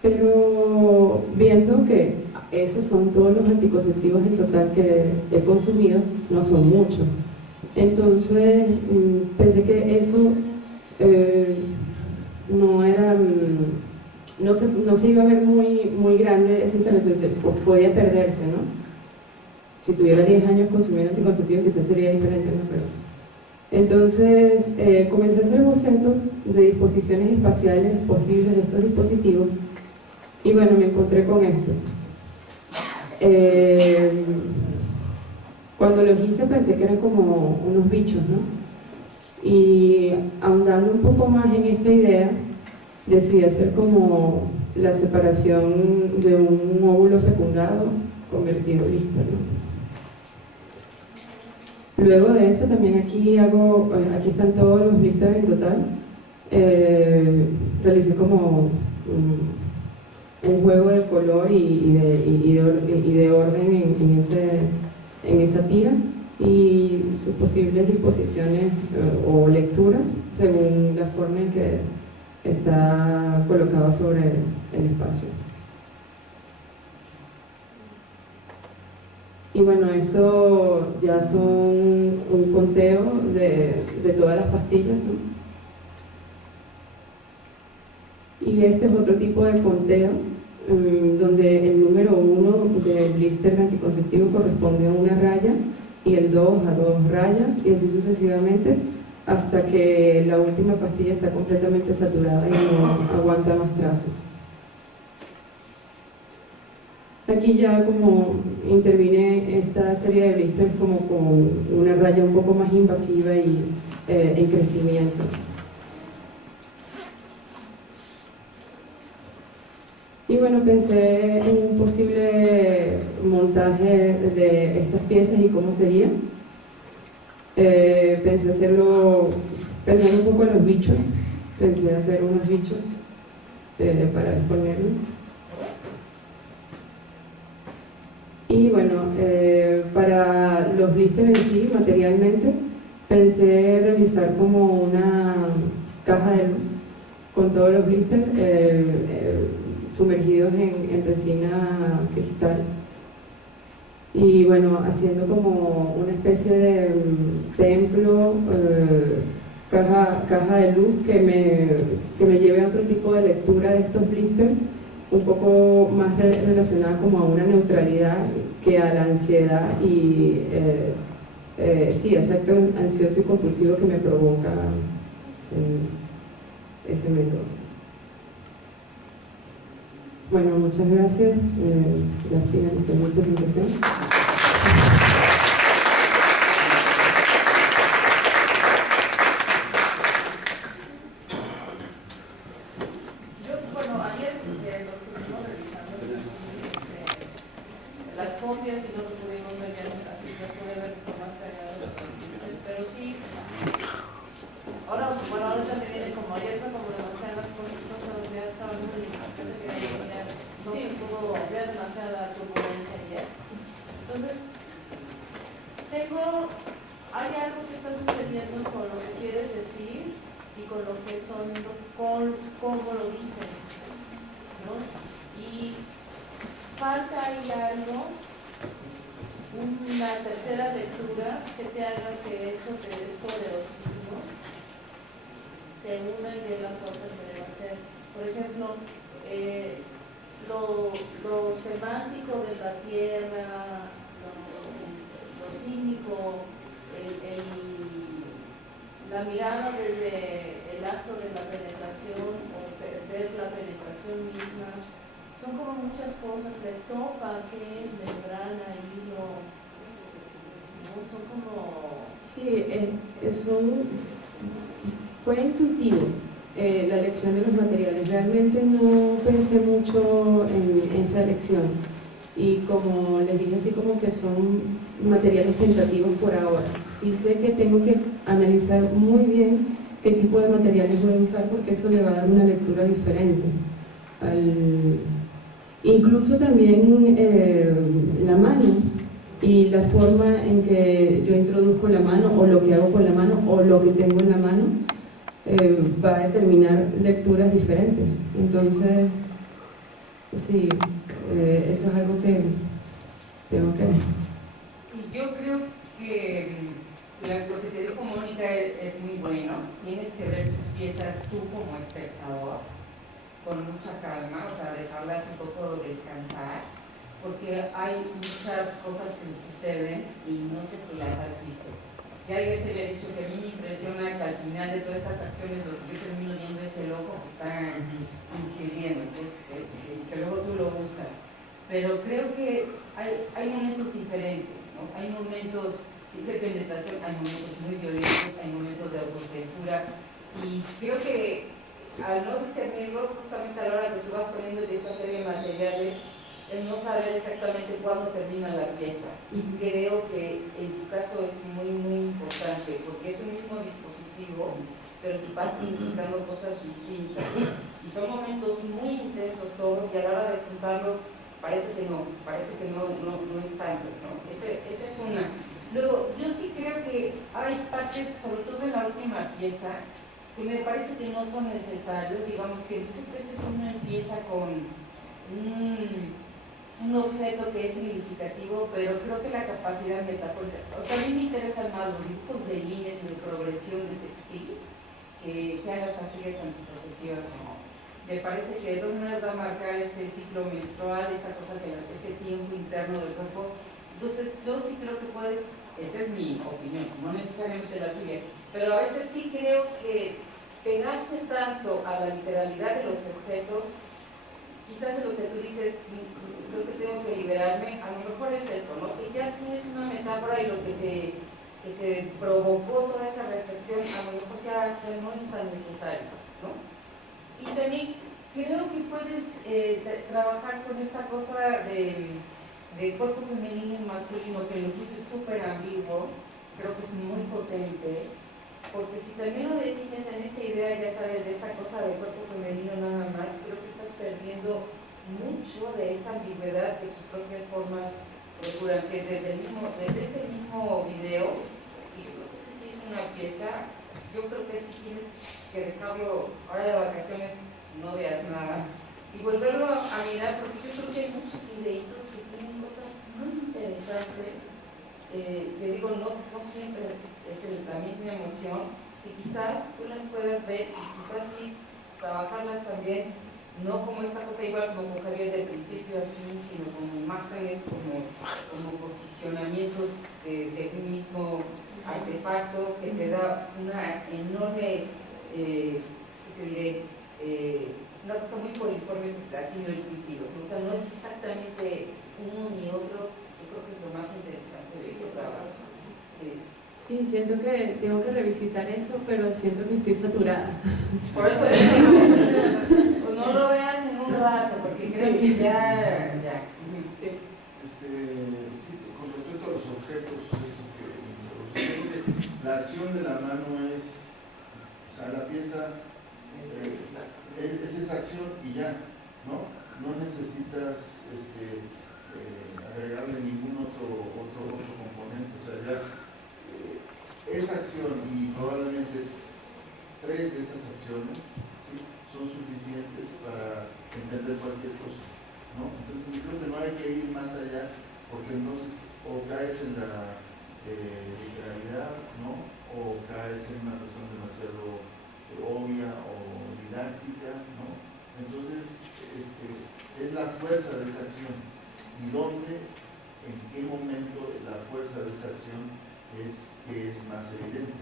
Pero viendo que esos son todos los anticonceptivos en total que he consumido, no son muchos. Entonces pensé que eso no se iba a ver muy grande esa instalación, podía perderse, ¿no? Si tuviera 10 años consumiendo anticonceptivos quizás sería diferente, ¿no? Pero entonces comencé a hacer bocetos de disposiciones espaciales posibles de estos dispositivos y bueno, me encontré con esto. Cuando los hice pensé que eran como unos bichos, ¿no? Y ahondando un poco más en esta idea, decidí hacer como la separación de un óvulo fecundado convertido en blister, ¿no? Luego de eso también aquí están todos los blisters en total. Realicé como un juego de color y de orden en esa tira y sus posibles disposiciones o lecturas según la forma en que está colocado sobre el espacio. Y bueno, esto ya son un conteo de todas las pastillas, ¿no? Y este es otro tipo de conteo, donde el número 1 del blister de anticonceptivo corresponde a una raya y el 2 a 2 rayas, y así sucesivamente hasta que la última pastilla está completamente saturada y no aguanta más trazos. Aquí ya como interviene esta serie de blisters como con una raya un poco más invasiva y en crecimiento. Y bueno, pensé en un posible montaje de estas piezas y cómo sería. Pensé hacerlo, pensando un poco en los bichos, pensé hacer unos bichos para exponerlo. Y bueno, para los blisters en sí, materialmente, pensé realizar como una caja de luz con todos los blisters sumergidos en resina cristal. Y bueno, haciendo como una especie de templo, caja de luz que me lleve a otro tipo de lectura de estos blisters, un poco más relacionada como a una neutralidad que a la ansiedad y sí, efecto ansioso y compulsivo que me provoca ese método. Bueno, muchas gracias. Ya finalicé mi presentación. Bueno, ayer los estuvimos revisando las copias y no lo pudimos ver bien, así que pude ver con más calidad. Pero sí, ahora también viene como ayer, fue como demasiadas cosas, ya estaba muy no se pudo, había demasiada turbulencia ayer. Entonces, hay algo que está sucediendo con lo que quieres decir y con lo que son, con cómo lo dices, ¿no? Y falta ahí algo, una tercera lectura que te haga que eso que es poderosísimo se una y dé la fuerza que debe hacer. Por ejemplo, lo semántico de la tierra, lo cínico, la mirada desde el acto de la penetración o ver la penetración misma, son como muchas cosas, la estopa, que membrana, hilo, ¿no? Son como... Sí, fue intuitivo. La elección de los materiales. Realmente no pensé mucho en esa elección y como les dije, así como que son materiales tentativos por ahora. Sí sé que tengo que analizar muy bien qué tipo de materiales voy a usar porque eso le va a dar una lectura diferente. Incluso también la mano y la forma en que yo introduzco la mano o lo que hago con la mano o lo que tengo en la mano va a determinar lecturas diferentes. Entonces, sí, eso es algo que tengo que ver. Y yo creo que lo que te dijo Mónica es muy bueno. Tienes que ver tus piezas tú como espectador, con mucha calma, o sea, dejarlas un poco descansar, porque hay muchas cosas que suceden y no sé si las has visto. Ya yo te había dicho que a mí me impresiona que al final de todas estas acciones lo que yo termino viendo es el ojo que está incidiendo, que luego tú lo usas. Pero creo que hay momentos diferentes, ¿no? Hay momentos de penetración, hay momentos muy violentos, hay momentos de autocensura, y creo que al no discernirlos, justamente a la hora que tú vas poniendo esta serie de materiales, el no saber exactamente cuándo termina la pieza. Y creo que en tu caso es muy, muy importante, porque es un mismo dispositivo, pero si vas significando cosas distintas. Y son momentos muy intensos todos, y a la hora de juntarlos, parece que no es tanto, ¿no? Esa es una. Luego, yo sí creo que hay partes, sobre todo en la última pieza, que me parece que no son necesarios. Digamos que muchas veces uno empieza con un objeto que es significativo, pero creo que la capacidad metafórica, o sea, a mí me interesan más los dibujos de líneas y de progresión de textil, que sean las pastillas anticonceptivas o no. Me parece que de todas maneras va a marcar este ciclo menstrual, esta cosa que este tiempo interno del cuerpo. Entonces yo sí creo que puedes, esa es mi opinión, no necesariamente la tuya, pero a veces sí creo que pegarse tanto a la literalidad de los objetos quizás lo que tú dices, creo que tengo que liberarme, a lo mejor es eso, ¿no? Que ya tienes una metáfora y lo que te provocó toda esa reflexión, a lo mejor ya no es tan necesario, ¿no? Y también creo que puedes trabajar con esta cosa de cuerpo femenino y masculino, que lo tuyo es súper ambiguo, creo que es muy potente, porque si también lo defines en esta idea, ya sabes, de esta cosa de cuerpo femenino nada más, creo que estás perdiendo mucho de esta ambigüedad que tus propias formas procuran, que desde este mismo video, y yo creo que ese sí es una pieza, yo creo que sí tienes que dejarlo ahora de vacaciones, no veas nada, y volverlo a mirar, porque yo creo que hay muchos videitos que tienen cosas muy interesantes, que digo, no siempre es la misma emoción, que quizás tú las puedas ver y quizás sí trabajarlas también, no como esta cosa igual como Javier de principio a fin, sino como imágenes, como posicionamientos de un mismo artefacto que te da una enorme, ¿qué te diré? Una cosa muy poliforme que está haciendo el sentido, o sea, no es exactamente uno ni otro, yo creo que es lo más interesante de este trabajo. Sí. Sí, siento que tengo que revisitar eso, pero siento que estoy saturada. Por eso digo, pues no lo veas en un rato, porque creo que ya. Sí, con respecto a los objetos, la acción de la mano es, o sea, la pieza es esa acción y ya, ¿no? No necesitas agregarle ningún otro componente, o sea, ya esa acción y probablemente 3 de esas acciones, ¿sí?, son suficientes para entender cualquier cosa, ¿no? Entonces yo creo que no hay que ir más allá, porque entonces o caes en la literalidad, ¿no?, o caes en una cuestión demasiado obvia o didáctica, ¿no? Entonces es la fuerza de esa acción y dónde, en qué momento la fuerza de esa acción es que es más evidente.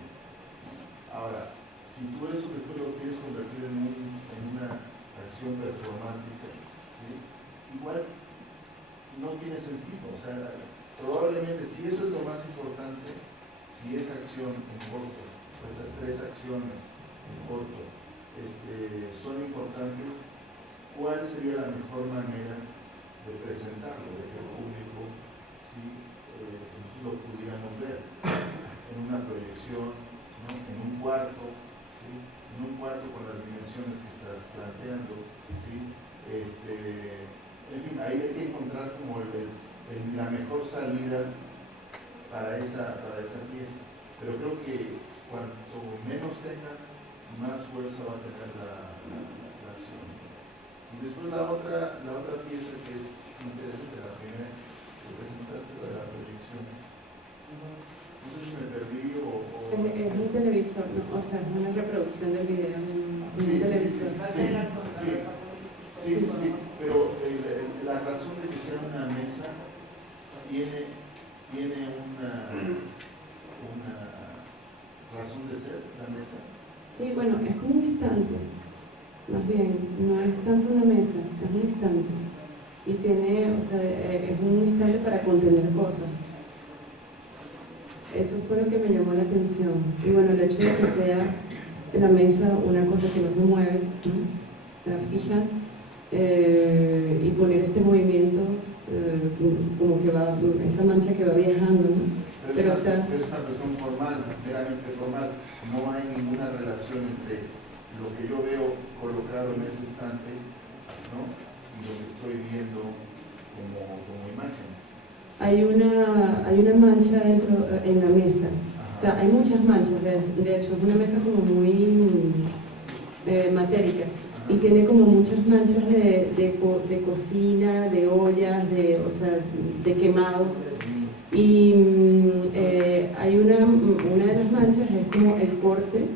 Ahora, si tú eso que tú lo quieres convertir en una acción performática, ¿sí?, igual no tiene sentido. O sea, probablemente si eso es lo más importante, si esa acción en corto, esas 3 acciones en corto son importantes, ¿cuál sería la mejor manera de presentarlo, de que el público, ¿sí?, lo pudiéramos ver en una proyección, ¿no?, en un cuarto, ¿sí?, en un cuarto con las dimensiones que estás planteando, ¿sí?, en fin, ahí hay que encontrar como la mejor salida para esa pieza, pero creo que cuanto menos tenga, más fuerza va a tener la acción. Y después la otra pieza que es interesante, la primera que presentaste, de la proyección. No sé si me perdí o... Es un televisor, ¿no? O sea, es una reproducción del video en un televisor. Sí, pero la razón de que sea una mesa tiene una razón de ser, la mesa. Sí, bueno, es como un estante, más bien, no es tanto una mesa, es un estante. Y tiene, o sea, es un estante para contener cosas. Eso fue lo que me llamó la atención. Y bueno, el hecho de que sea la mesa una cosa que no se mueve, ¿no?, la fija, y poner este movimiento, como que va, esa mancha que va viajando, ¿no? Pero es una cuestión formal, meramente formal. No hay ninguna relación entre lo que yo veo colocado en ese estante, ¿no?, y lo que estoy viendo como imagen. Hay una mancha dentro en la mesa. O sea, hay muchas manchas, de hecho, es una mesa como muy matérica y tiene como muchas manchas de cocina, de ollas, o sea, de quemados. Y hay una de las manchas es como el corte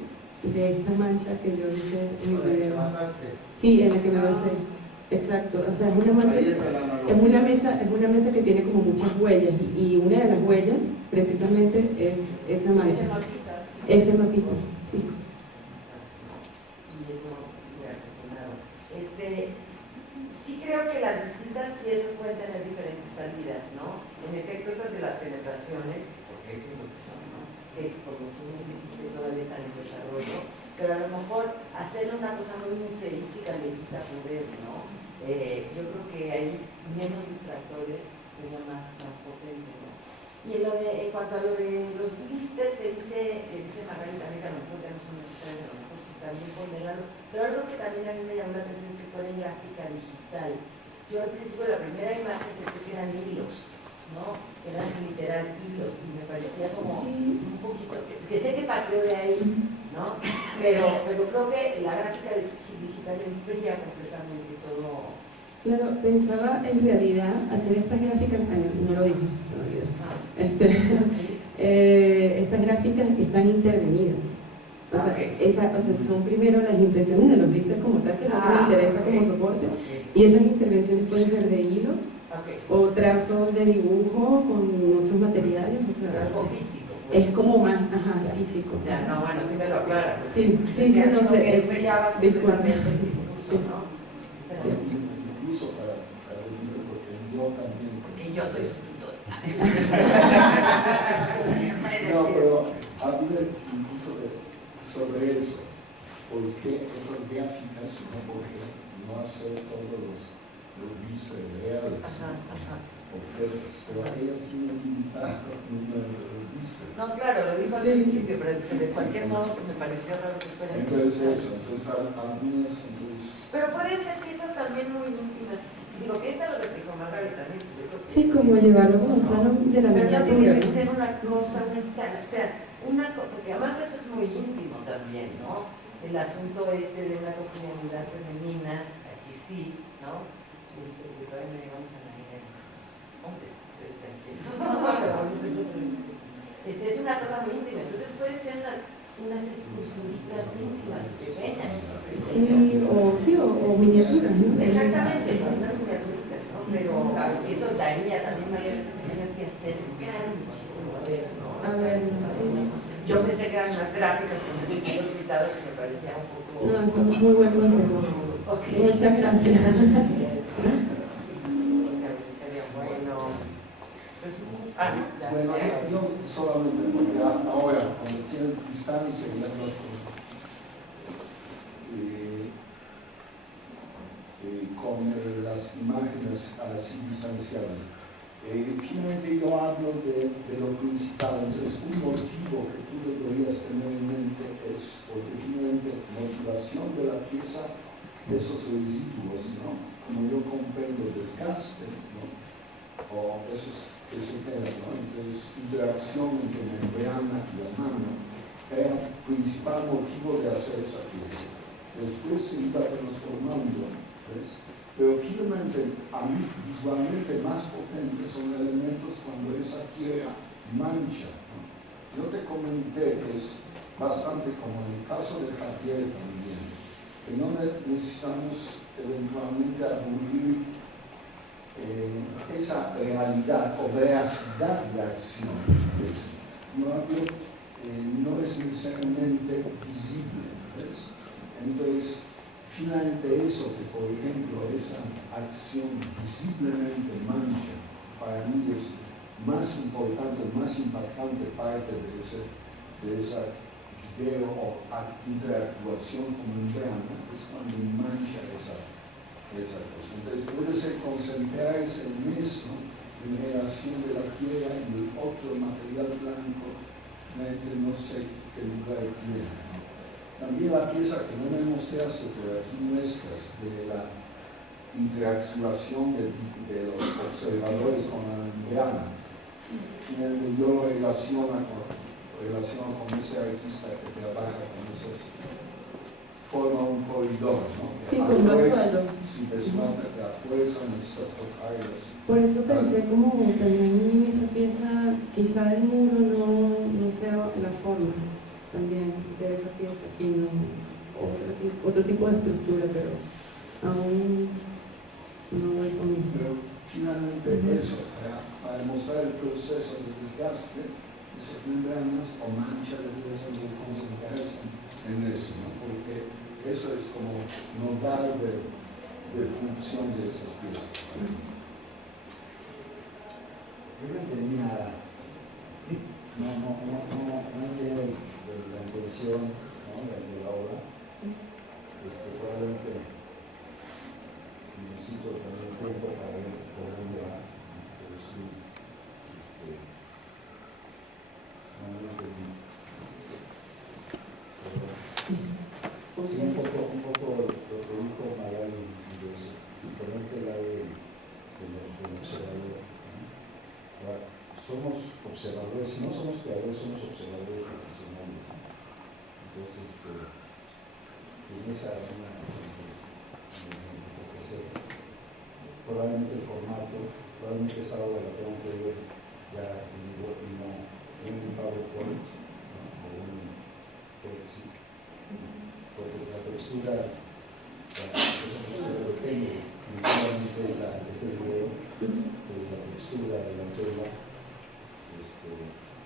de esta mancha que yo hice en mi video. Sí, en la que me basé. Exacto, o sea, es una mancha, es una mesa que tiene como muchas huellas y una de las huellas precisamente es esa mancha. Ese mapita, sí. Y eso, sí salidas, ¿no? En efecto, esas de las penetraciones, porque eso es lo que son, ¿no? Que como tú me dijiste todavía están en desarrollo, pero a lo mejor hacerle una cosa muy museística le quita poder, ¿no? Yo creo que hay menos distractores, sería más potente, ¿no? Y en cuanto a lo de los blisters que dice Margarita, mira, a lo mejor ya no son necesarios, a lo mejor sí también ponerlo, pero algo que también a mí me llamó la atención es que fuera en gráfica digital. Yo al principio la primera imagen pensé que eran hilos, ¿no? Eran literal hilos, y me parecía como un poquito, que sé que partió de ahí, ¿no? Pero creo que la gráfica digital enfría completamente todo. Claro, pensaba en realidad hacer estas gráficas, no lo dije, no olvidé. Estas gráficas están intervenidas. O sea, son primero las impresiones de los blisters como tal, que es lo que me interesa como soporte, y esas intervenciones pueden ser de hilos, o trazos de dibujo con otros materiales, o sea, algo físico. Es como más, físico. Ya, no, bueno, sí me lo aclara. Sí, no sé. Enfriabas completamente el discurso, ¿no? Incluso para decirlo, porque yo también. Porque yo soy su tutor. No, pero habla incluso sobre eso. ¿Por qué esas gráficas? No, porque no hacer todos los vistos reales. Pero ella tiene limitado el número de vistos. No, claro, lo dijo al principio, pero de cualquier modo me pareció raro que fuera. Entonces algunas. Pero pueden ser piezas también muy íntimas. Digo, piensa lo que dijo Margarita también. Sí, como llevarlo como plano de la pero miniatura. no tiene que ser una cosa, una instalación, o sea, porque además eso es muy íntimo también, ¿no? El asunto de una cotidianidad femenina, aquí sí, ¿no? Que todavía no llegamos a la idea de los hombres, es una cosa muy íntima, entonces pueden ser unas esculturitas íntimas pequeñas. Sí, o miniaturas, ¿no? Exactamente, unas miniaturitas, ¿no? Pero eso daría también mayores tienes que acercar muchísimo a ver, ¿no? A ver, sí. Yo pensé que eran unas gráficas con muchos hilos pintados y me parecía un poco. No, eso es muy buen consejo. Muchas gracias. Bueno, yo solamente porque ahora, cuando tienen distancia y con las imágenes así distanciadas, finalmente yo hablo de lo principal. Entonces, un motivo que tú deberías tener en mente es, porque finalmente, motivación de la pieza, esos residuos, ¿no? Como yo comprendo, desgaste, ¿no? O esos que se quedan, ¿no? Entonces, interacción entre membrana y la mano era el principal motivo de hacer esa pieza. Después se iba transformando, ¿ves? Pero finalmente, a mí visualmente más potentes son elementos cuando esa tierra mancha, ¿no? Yo te comenté que es bastante como en el caso de Javier también, que no necesitamos eventualmente aburrir esa realidad o veracidad de acción. No hablo, no es necesariamente visible, ¿ves? Entonces, finalmente eso que, por ejemplo, esa acción visiblemente mancha, para mí es más importante, más impactante parte de esa video o interactuación con membrana, es cuando mancha esa cosa. Entonces puede ser concentrarse en eso, en relación de la tierra y el otro material blanco, no sé qué lugar tiene. También la pieza que no me mostraste, pero aquí muestras, de la interactuación de los observadores con la membrana. Yo lo relaciono con ese artista que trabaja con esos, forma un corredor, ¿no? Sí, con más suelo. Si te suelta que a fuerza necesitas tocarlos. Por eso pensé como también esa pieza, quizá el muro no sea la forma también de esa pieza, sino otro tipo de estructura, pero aún no voy con eso. Pero finalmente eso, para demostrar el proceso de desgaste de esas membranas o mancha de pieza de concentrarse en eso, ¿no? Porque eso es como nodal de función de esas piezas. Yo no entendí nada. No entiendo la intención, ¿no?, de la obra. Probablemente necesito también tiempo para ver por dónde va, pero sí, no entendí. Pero, sí, un poco lo que dijo Magali, diferente la del observador, ¿no? Ahora, somos observadores, si no somos creadores, somos observadores profesionales, ¿no? Entonces, en esa probablemente el formato, probablemente esa obra la tengo que ver ya en vivo y no en un PowerPoint, ¿no?, o un sí, porque la textura lo tengo, probablemente es este video, pues la textura de la tela,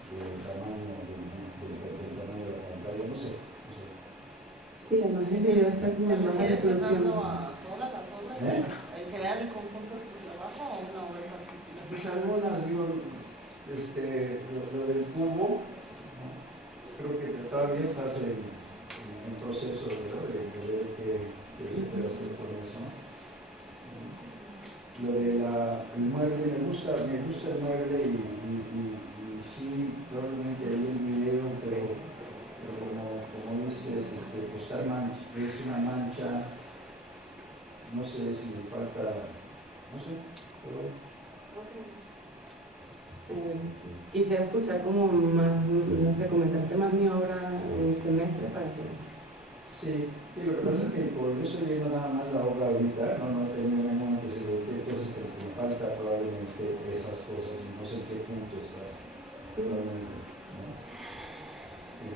del tamaño de la pantalla, no sé. Sí, además el video está con una baja resolución. A todas las obras, en general el conjunto de su trabajo o una obra en particular. Pues algunas, digo, lo del cubo, ¿no?, creo que todavía estás en proceso de ver qué puede hacer con eso. Lo de el mueble, me gusta el mueble y sí, probablemente hay el video, pero como dices, pues es una mancha, no sé si le falta, no sé, pero... Quisiera escuchar como más, no sé, comentarte más mi obra en el semestre para que... Sí, lo que pasa es que por yo estoy viendo nada más la obra ahorita, no tengo ningún antecedente, entonces me falta probablemente esas cosas y no sé en qué punto estás, probablemente, ¿no? Sí.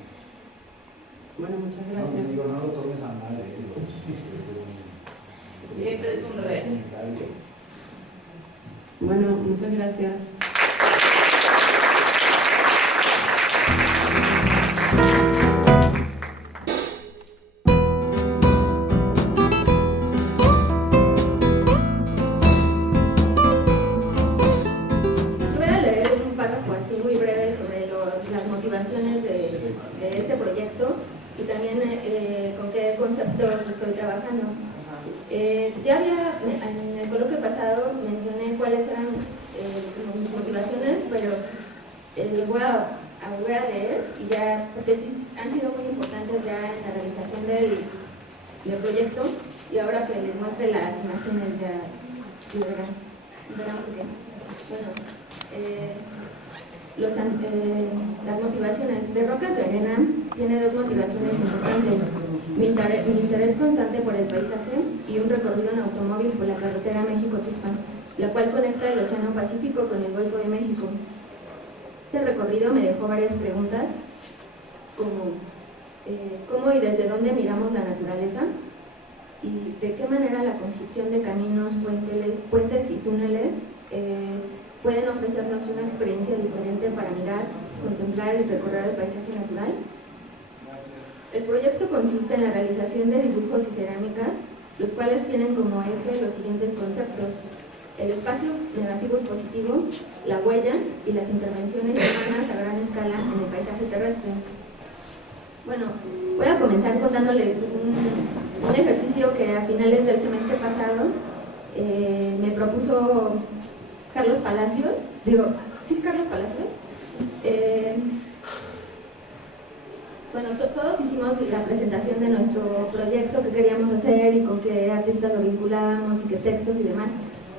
Bueno, muchas gracias. No lo tomes a mal, Siempre es un reto. Bueno, muchas gracias. Voy a leer un párrafo así muy breve sobre las motivaciones de este proyecto y también con qué conceptos estoy trabajando. Ya en el coloquio pasado mencioné cuáles eran mis motivaciones, pero lo voy a leer y ya, porque sí han sido muy importantes ya en la realización del proyecto, y ahora que les muestre las imágenes ya verán por qué. Bueno, las motivaciones de Rocas de Arena tiene dos motivaciones importantes: mi interés constante por el paisaje y un recorrido en automóvil por la carretera México-Tuxpan, la cual conecta el Océano Pacífico con el Golfo de México. Este recorrido me dejó varias preguntas, como cómo y desde dónde miramos la naturaleza, y de qué manera la construcción de caminos, puentes y túneles pueden ofrecernos una experiencia diferente para mirar, contemplar y recorrer el paisaje natural. El proyecto consiste en la realización de dibujos y cerámicas, los cuales tienen como eje los siguientes conceptos: el espacio negativo y positivo, la huella y las intervenciones humanas a gran escala en el paisaje terrestre. Bueno, voy a comenzar contándoles un ejercicio que a finales del semestre pasado me propuso Carlos Palacios. Carlos Palacios. Bueno, todos hicimos la presentación de nuestro proyecto que queríamos hacer y con qué artistas lo vinculábamos y qué textos y demás.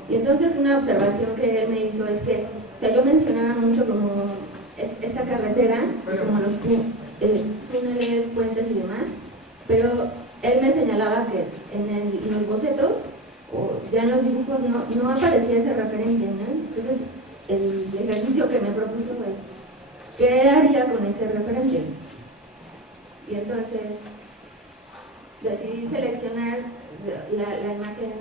Y entonces una observación que él me hizo es que, o sea, yo mencionaba mucho como esa carretera, como los túneles, puentes y demás, pero él me señalaba que en los bocetos o ya en los dibujos no aparecía ese referente, ¿no? Entonces el ejercicio que me propuso es, ¿qué haría con ese referente? Y entonces decidí seleccionar la imagen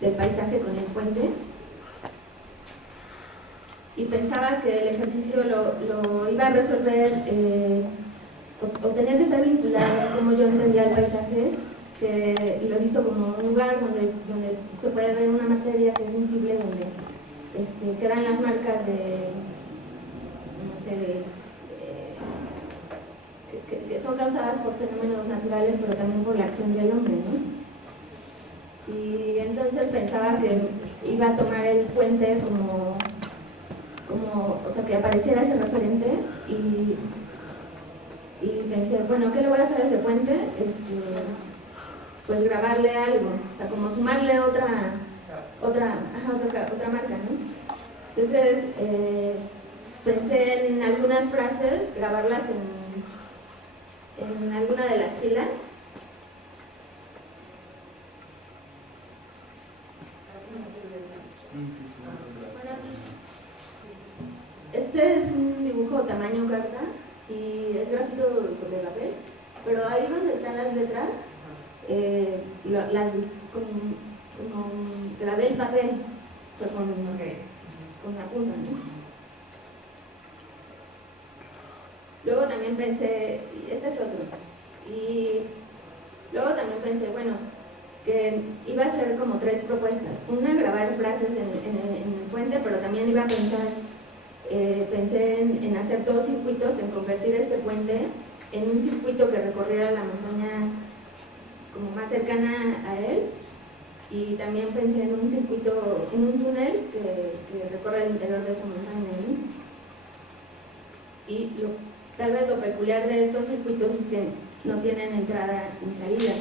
del paisaje con el puente, y pensaba que el ejercicio lo iba a resolver o tenía que estar vinculado a cómo yo entendía el paisaje, y lo he visto como un lugar donde se puede ver una materia que es sensible, donde quedan las marcas de, no sé, que son causadas por fenómenos naturales, pero también por la acción del hombre, ¿no? Y entonces pensaba que iba a tomar el puente como o sea, que apareciera ese referente, y pensé, bueno, ¿qué le voy a hacer a ese puente? Pues grabarle algo, o sea, como sumarle otra marca, ¿no? Entonces pensé en algunas frases, grabarlas en alguna de las pilas. Este es un dibujo tamaño carta y es grafito sobre papel, pero ahí donde están las letras, como grabé el papel, o sea, con la punta, ¿no? Luego también pensé, este es otro, y luego también pensé, bueno, que iba a hacer como 3 propuestas. Una, grabar frases en el puente, pero también iba a pensar, pensé en hacer 2 circuitos, en convertir este puente en un circuito que recorriera la montaña como más cercana a él, y también pensé en un circuito, en un túnel que recorre el interior de esa montaña, ¿no? Y tal vez lo peculiar de estos circuitos es que no tienen entrada ni salida.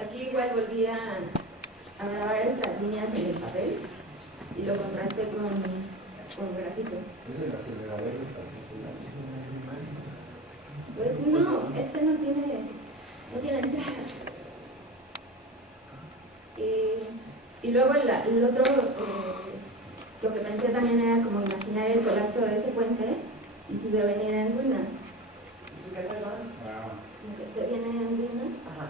Aquí igual volví a grabar estas líneas en el papel y lo contrasté con grafito. Pues no, este no tiene entrada. Y luego el otro, lo que pensé también era como imaginar el colapso de ese puente y su devenir en ruinas. ¿Su qué, perdón? Que viene en ruinas. Ajá.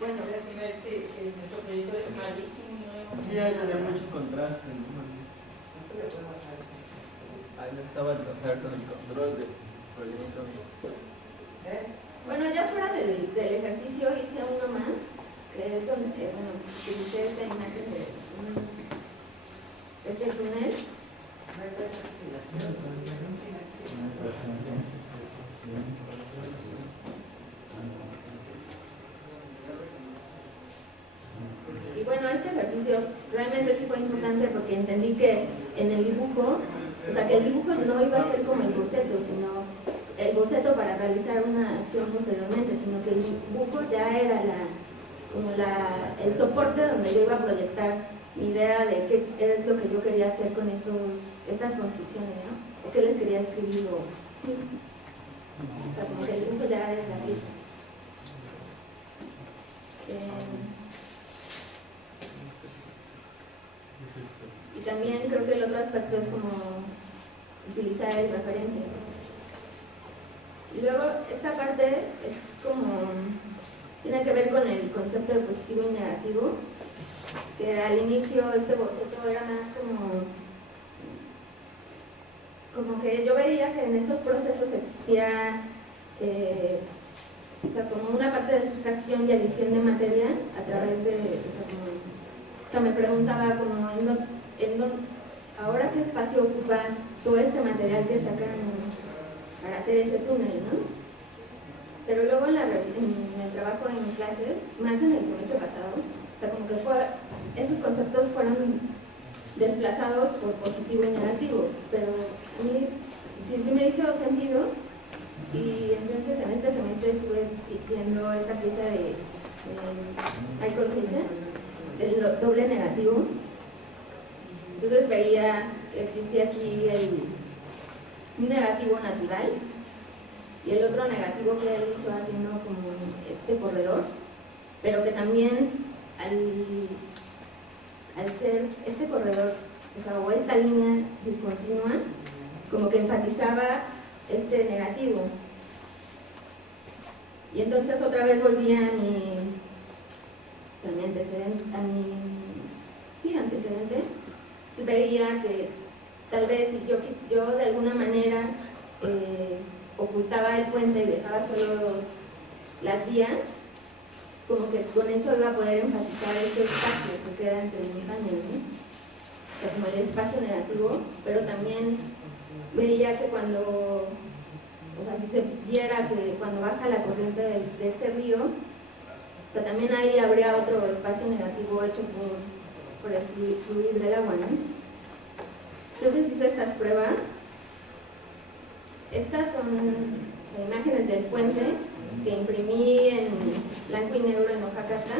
Bueno, nuestro proyecto es malísimo y no hemos... Sí, hay de mucho contraste, ¿no? Ahí no estaba el pasar con el control del proyecto. Bueno, ya fuera del ejercicio hice uno más, que es donde, bueno, utilicé esta imagen de este túnel. Y bueno, este ejercicio realmente sí fue importante porque entendí que en el dibujo, o sea, que el dibujo no iba a ser como el boceto, sino el boceto para realizar una acción posteriormente, sino que el dibujo ya era el soporte donde yo iba a proyectar mi idea de qué es lo que yo quería hacer con estas construcciones, ¿no? O qué les quería escribir, sí. O sea, como que el dibujo ya es la pista. Y también creo que el otro aspecto es como utilizar el referente. Y luego esta parte es como, tiene que ver con el concepto de positivo y negativo, que al inicio este boceto era más como que yo veía que en estos procesos existía o sea, como una parte de sustracción y adición de materia a través de, o sea, me preguntaba como ahora qué espacio ocupa todo este material que sacan para hacer ese túnel, ¿no? Pero luego en el trabajo en clases, más en el semestre pasado, o sea, como que esos conceptos fueron desplazados por positivo y negativo, pero a mí sí me hizo sentido, y entonces en este semestre estuve viendo esta pieza de Michael Heiser, el doble negativo. Entonces veía que existía aquí un negativo natural y el otro negativo que él hizo haciendo como este corredor, pero que también al ser este corredor, o sea, o esta línea discontinua, como que enfatizaba este negativo. Y entonces otra vez volví a mi antecedente, sí, antecedente, se veía que tal vez si yo de alguna manera ocultaba el puente y dejaba solo las vías, como que con eso iba a poder enfatizar este espacio que queda entre montañas, ¿no? O sea, como el espacio negativo, pero también veía que cuando, o sea, si se viera que cuando baja la corriente de este río, o sea, también ahí habría otro espacio negativo hecho por el fluir del agua, ¿no? Entonces hice estas pruebas. Estas son imágenes del puente que imprimí en blanco y negro en hoja carta,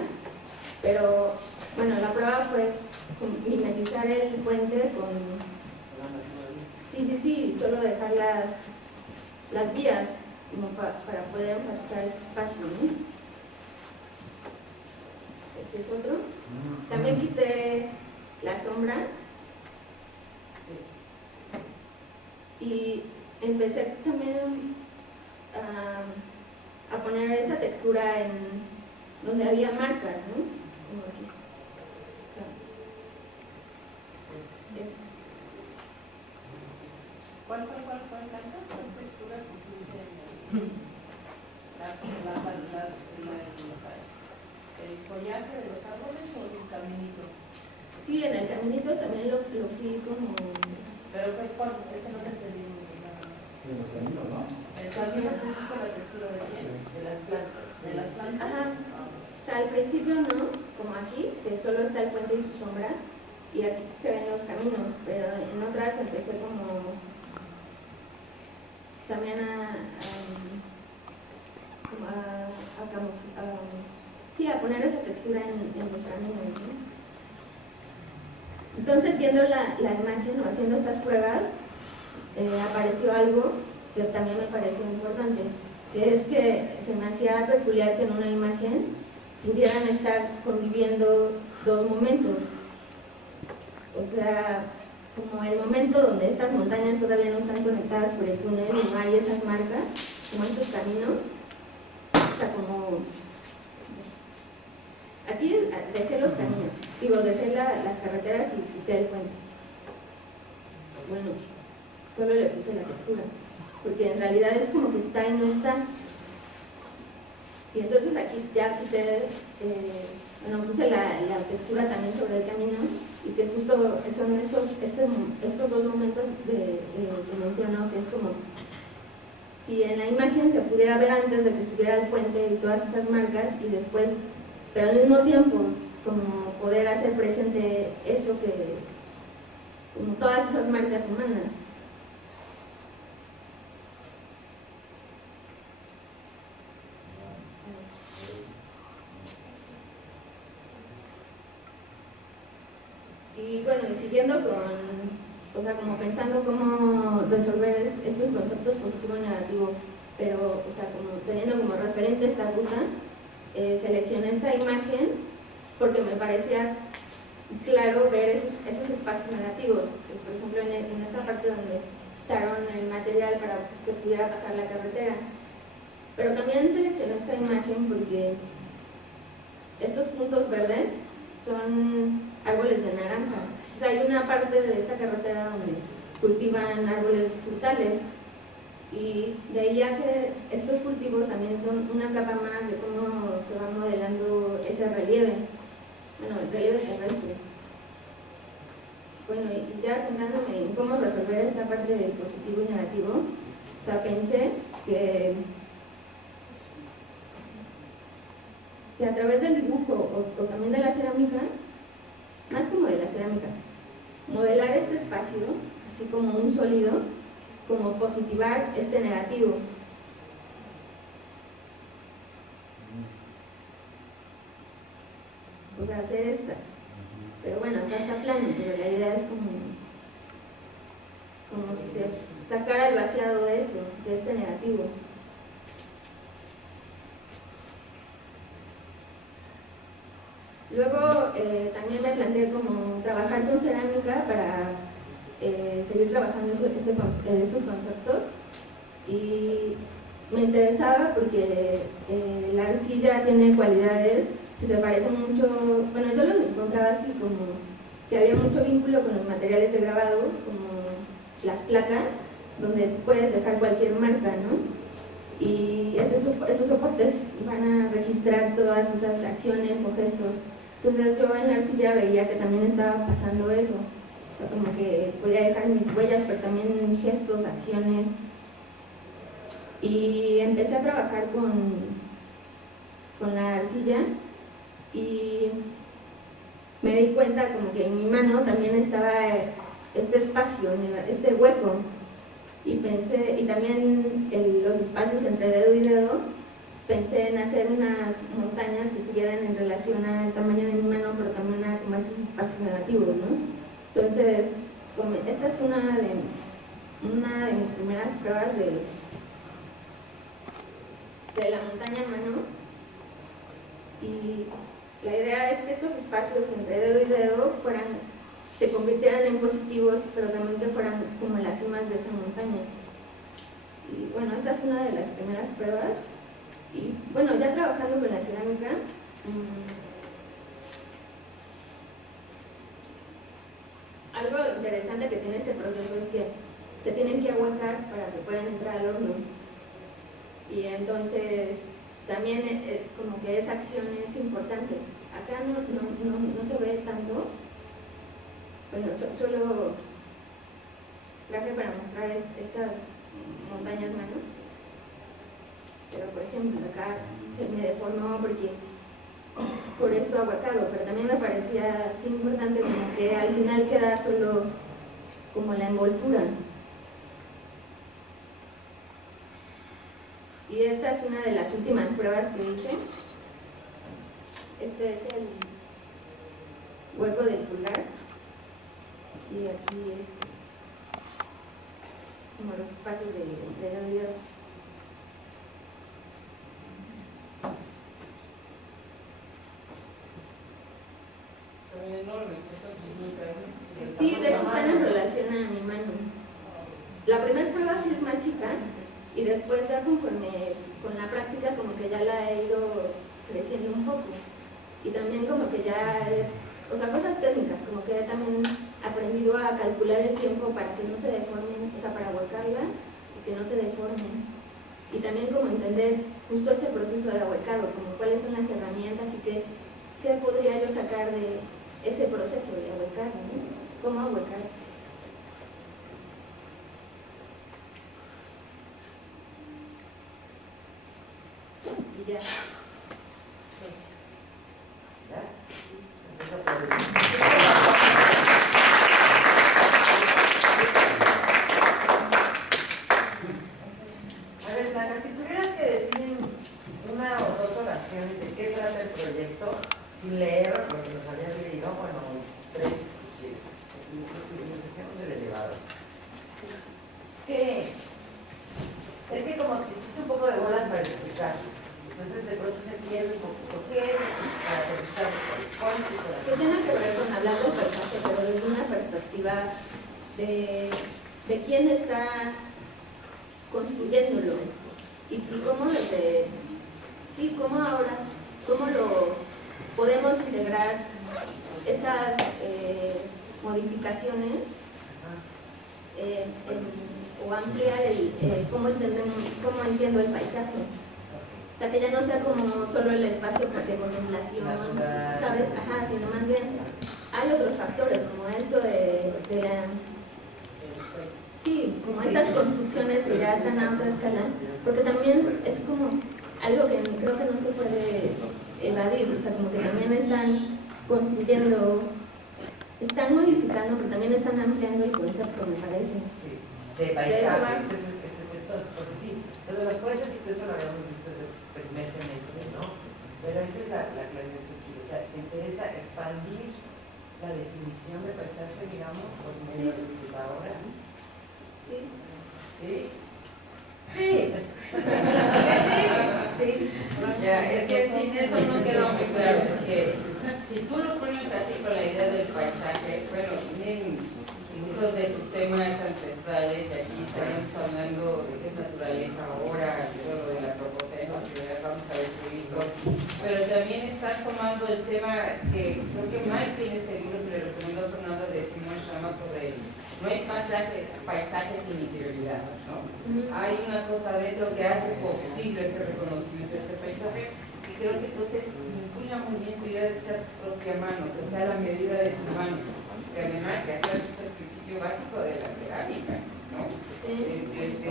pero bueno, la prueba fue mimetizar el puente con... Sí, solo dejar las vías como para poder enfatizar este espacio, ¿no? Este es otro. También quité la sombra y empecé también a poner esa textura en donde había marcas, ¿no? Como aquí. ¿Cuál marca? ¿Cuál textura pusiste el follaje de los árboles o el caminito? Sí, en el caminito también lo fui como... Pero ese no te entendí nada más. En el camino, ¿no? El camino pusiste la textura de quién? De las plantas. ¿De las plantas? Ajá. O sea, al principio no, como aquí, que solo está el puente y su sombra, y aquí se ven los caminos, pero en otras empecé como también a poner esa textura en los caminos, ¿no? Entonces, viendo la imagen o haciendo estas pruebas, apareció algo que también me pareció importante, que es que se me hacía peculiar que en una imagen pudieran estar conviviendo dos momentos. O sea, como el momento donde estas montañas todavía no están conectadas por el túnel y no hay esas marcas, como estos caminos. O sea, como... Aquí dejé los caminos, dejé las carreteras y quité el puente. Bueno, solo le puse la textura, porque en realidad es como que está y no está. Y entonces aquí ya quité, puse la textura también sobre el camino, y que justo son estos dos momentos que menciono, que es como si en la imagen se pudiera ver antes de que estuviera el puente y todas esas marcas, y después, pero al mismo tiempo como poder hacer presente eso, que como todas esas marcas humanas. Y bueno, y siguiendo o sea, como pensando cómo resolver estos conceptos positivo y negativo, pero, o sea, como teniendo como referente esta ruta, seleccioné esta imagen porque me parecía claro ver esos espacios negativos. Por ejemplo, en esta parte donde quitaron el material para que pudiera pasar la carretera. Pero también seleccioné esta imagen porque estos puntos verdes son árboles de naranja. O sea, hay una parte de esta carretera donde cultivan árboles frutales, y veía que estos cultivos también son una capa más de cómo se va modelando ese relieve, bueno, el relieve terrestre. Bueno, y ya centrándome en cómo resolver esta parte de positivo y negativo, o sea, pensé que a través del dibujo o también de la cerámica, más como de la cerámica, modelar este espacio, así como un sólido, como positivar este negativo. O sea, hacer esta. Pero bueno, acá está plano, pero la idea es como si se sacara el vaciado de eso, de este negativo. Luego también me planteé como trabajar con cerámica para seguir trabajando estos conceptos, y me interesaba porque la arcilla tiene cualidades que se parecen mucho, bueno, yo lo encontraba así como que había mucho vínculo con los materiales de grabado, como las placas, donde puedes dejar cualquier marca, ¿no? Y esos soportes van a registrar todas esas acciones o gestos. Entonces yo en la arcilla veía que también estaba pasando eso. O sea, como que podía dejar mis huellas, pero también gestos, acciones. Y empecé a trabajar con la arcilla y me di cuenta como que en mi mano también estaba este espacio, este hueco. Y pensé, y también los espacios entre dedo y dedo, pensé en hacer unas montañas que estuvieran en relación al tamaño de mi mano, pero también a como esos espacios negativos, ¿no? Entonces, esta es una de mis primeras pruebas de la montaña mano, y la idea es que estos espacios entre dedo y dedo se convirtieran en positivos, pero también que fueran como las cimas de esa montaña. Y bueno, esa es una de las primeras pruebas. Y bueno, ya trabajando con la cerámica, algo interesante que tiene este proceso es que se tienen que ahuecar para que puedan entrar al horno. Y entonces también como que esa acción es importante. Acá no se ve tanto. Bueno, solo traje para mostrar estas montañas mano. Pero por ejemplo acá se me deformó porque por esto ahuecado, pero también me parecía sí importante como que al final queda solo como la envoltura. Y esta es una de las últimas pruebas que hice. Este es el hueco del pulgar y aquí es como los espacios de dedo. Son enormes, son chiquitas. Sí, de hecho están en relación a mi mano. La primera prueba sí es más chica y después ya conforme con la práctica como que ya la he ido creciendo un poco. Y también como que ya, o sea, cosas técnicas, como que he también aprendido a calcular el tiempo para que no se deformen, o sea, para ahuecarlas y que no se deformen. Y también como entender justo ese proceso de ahuecado, como cuáles son las herramientas y qué podría yo sacar de ese proceso de ahuecar, ¿no? ¿Cómo ahuecar? Y ya. A ver, Tana, si tuvieras que decir una o dos oraciones de qué trata el proyecto, sin leer lo que nos habías leído, bueno, tres, empecemos del elevador. ¿Qué es? Es que como que hiciste un poco de bolas para explicar, entonces de pronto se pierde un poquito. ¿Qué es para aterrizar? ¿Cuál es eso? Que tiene que ver con hablar de paisaje, pero desde una perspectiva de quién está construyéndolo y cómo cómo lo podemos integrar esas modificaciones o ampliar cómo entiendo el paisaje. O sea, que ya no sea como solo el espacio de contemplación, ¿sabes? Ajá, sino más bien hay otros factores, como esto de la... Sí, como estas construcciones que ya están a otra escala, porque también es como algo que creo que no se puede evadir, o sea, como que también están construyendo, están modificando, pero también están ampliando el concepto, me parece. Sí, de paisaje, ese es entonces, porque sí, entonces los puentes y todo eso lo habíamos visto desde el primer semestre, ¿no? Pero esa es la claridad que quiero, o sea, te interesa expandir la definición de paisaje, digamos, por medio de la obra. Sí. ¿Sí? Sí. Sí. Ya, es que sin eso no quedó muy claro, porque si tú lo pones así con la idea del paisaje, bueno, vienen incluso de tus temas ancestrales, y aquí estaríamos hablando de qué es naturaleza ahora, y todo lo del antropoceno, si vamos a destruirlo, pero también estás tomando el tema que creo que Mike tiene este libro que le recomendó Fernando más sobre él. No hay paisaje sin interioridad, ¿no? Hay una cosa dentro que hace posible ese reconocimiento de ese paisaje, y creo que entonces vincula muy bien cuidar de esa propia mano, que sea la medida de tu mano, que además que hacer es el principio básico de la cerámica, ¿no? Y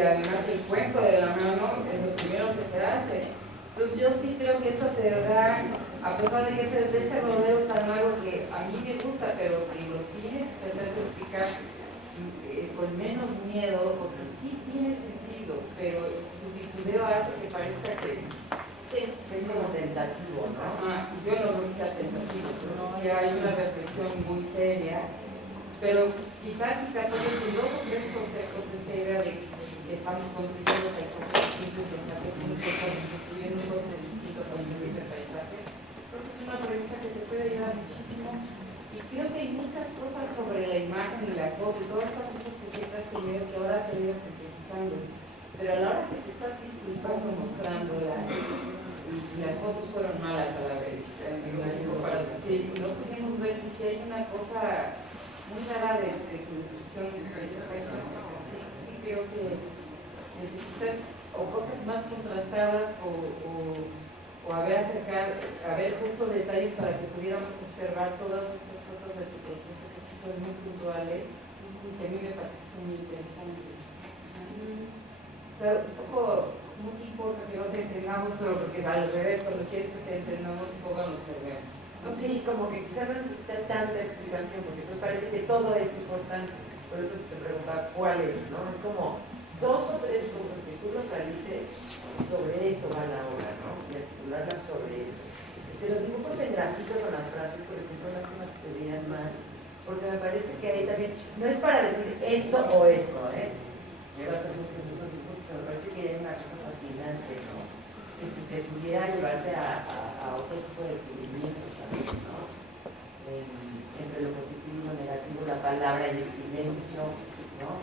además el cuenco de la mano es lo primero que se hace. Entonces yo sí creo que eso te da, a pesar de que ese rodeo tan largo que a mí me gusta, pero que lo tienes que tratar de explicar con menos miedo, porque sí tiene sentido, pero tu tituleo hace que parezca que es como tentativo, ¿no? y yo no creo que sea tentativo, pero sí hay una reflexión muy seria, pero quizás si te apoyas en 2 o 3 conceptos, esta idea de que estamos construyendo paisajes distintos, estamos construyendo un otro distinto para ese paisaje, creo que es una premisa que te puede ayudar muchísimo. Y creo que hay muchas cosas sobre la imagen y la foto y todas estas cosas que siempre has tenido que ahora te he ido complejizando, pero a la hora que te estás disculpando mostrándolas, y las fotos fueron malas a la vez, sí, no pudimos ver que si hay una cosa muy rara de tu descripción de este paisaje. Sí creo que necesitas o cosas más contrastadas o haber justo detalles para que pudiéramos observar todas estas cosas de tu proceso que sí son muy puntuales y que a mí me parece que son muy interesantes. O sea, un poco, no te importa que no te entendamos, pero porque al revés, cuando quieres que te entendamos, pónganos que vean. Sí, como que quizá no necesita tanta explicación, porque entonces parece que todo es importante. Por eso te preguntaba cuáles, ¿no? Es como 2 o 3 cosas que tú localices, sobre eso va la obra, ¿no? Y articularla sobre eso. Los dibujos en grafito con las frases, por ejemplo, lástima que se vean más, porque me parece que ahí también, no es para decir esto o esto, me va a hacer muchos de esos dibujos, pero me parece que hay una cosa fascinante, ¿no? Que pudiera llevarte a otro tipo de descubrimientos también, ¿no? Entre lo positivo y lo negativo, la palabra y el silencio, ¿no?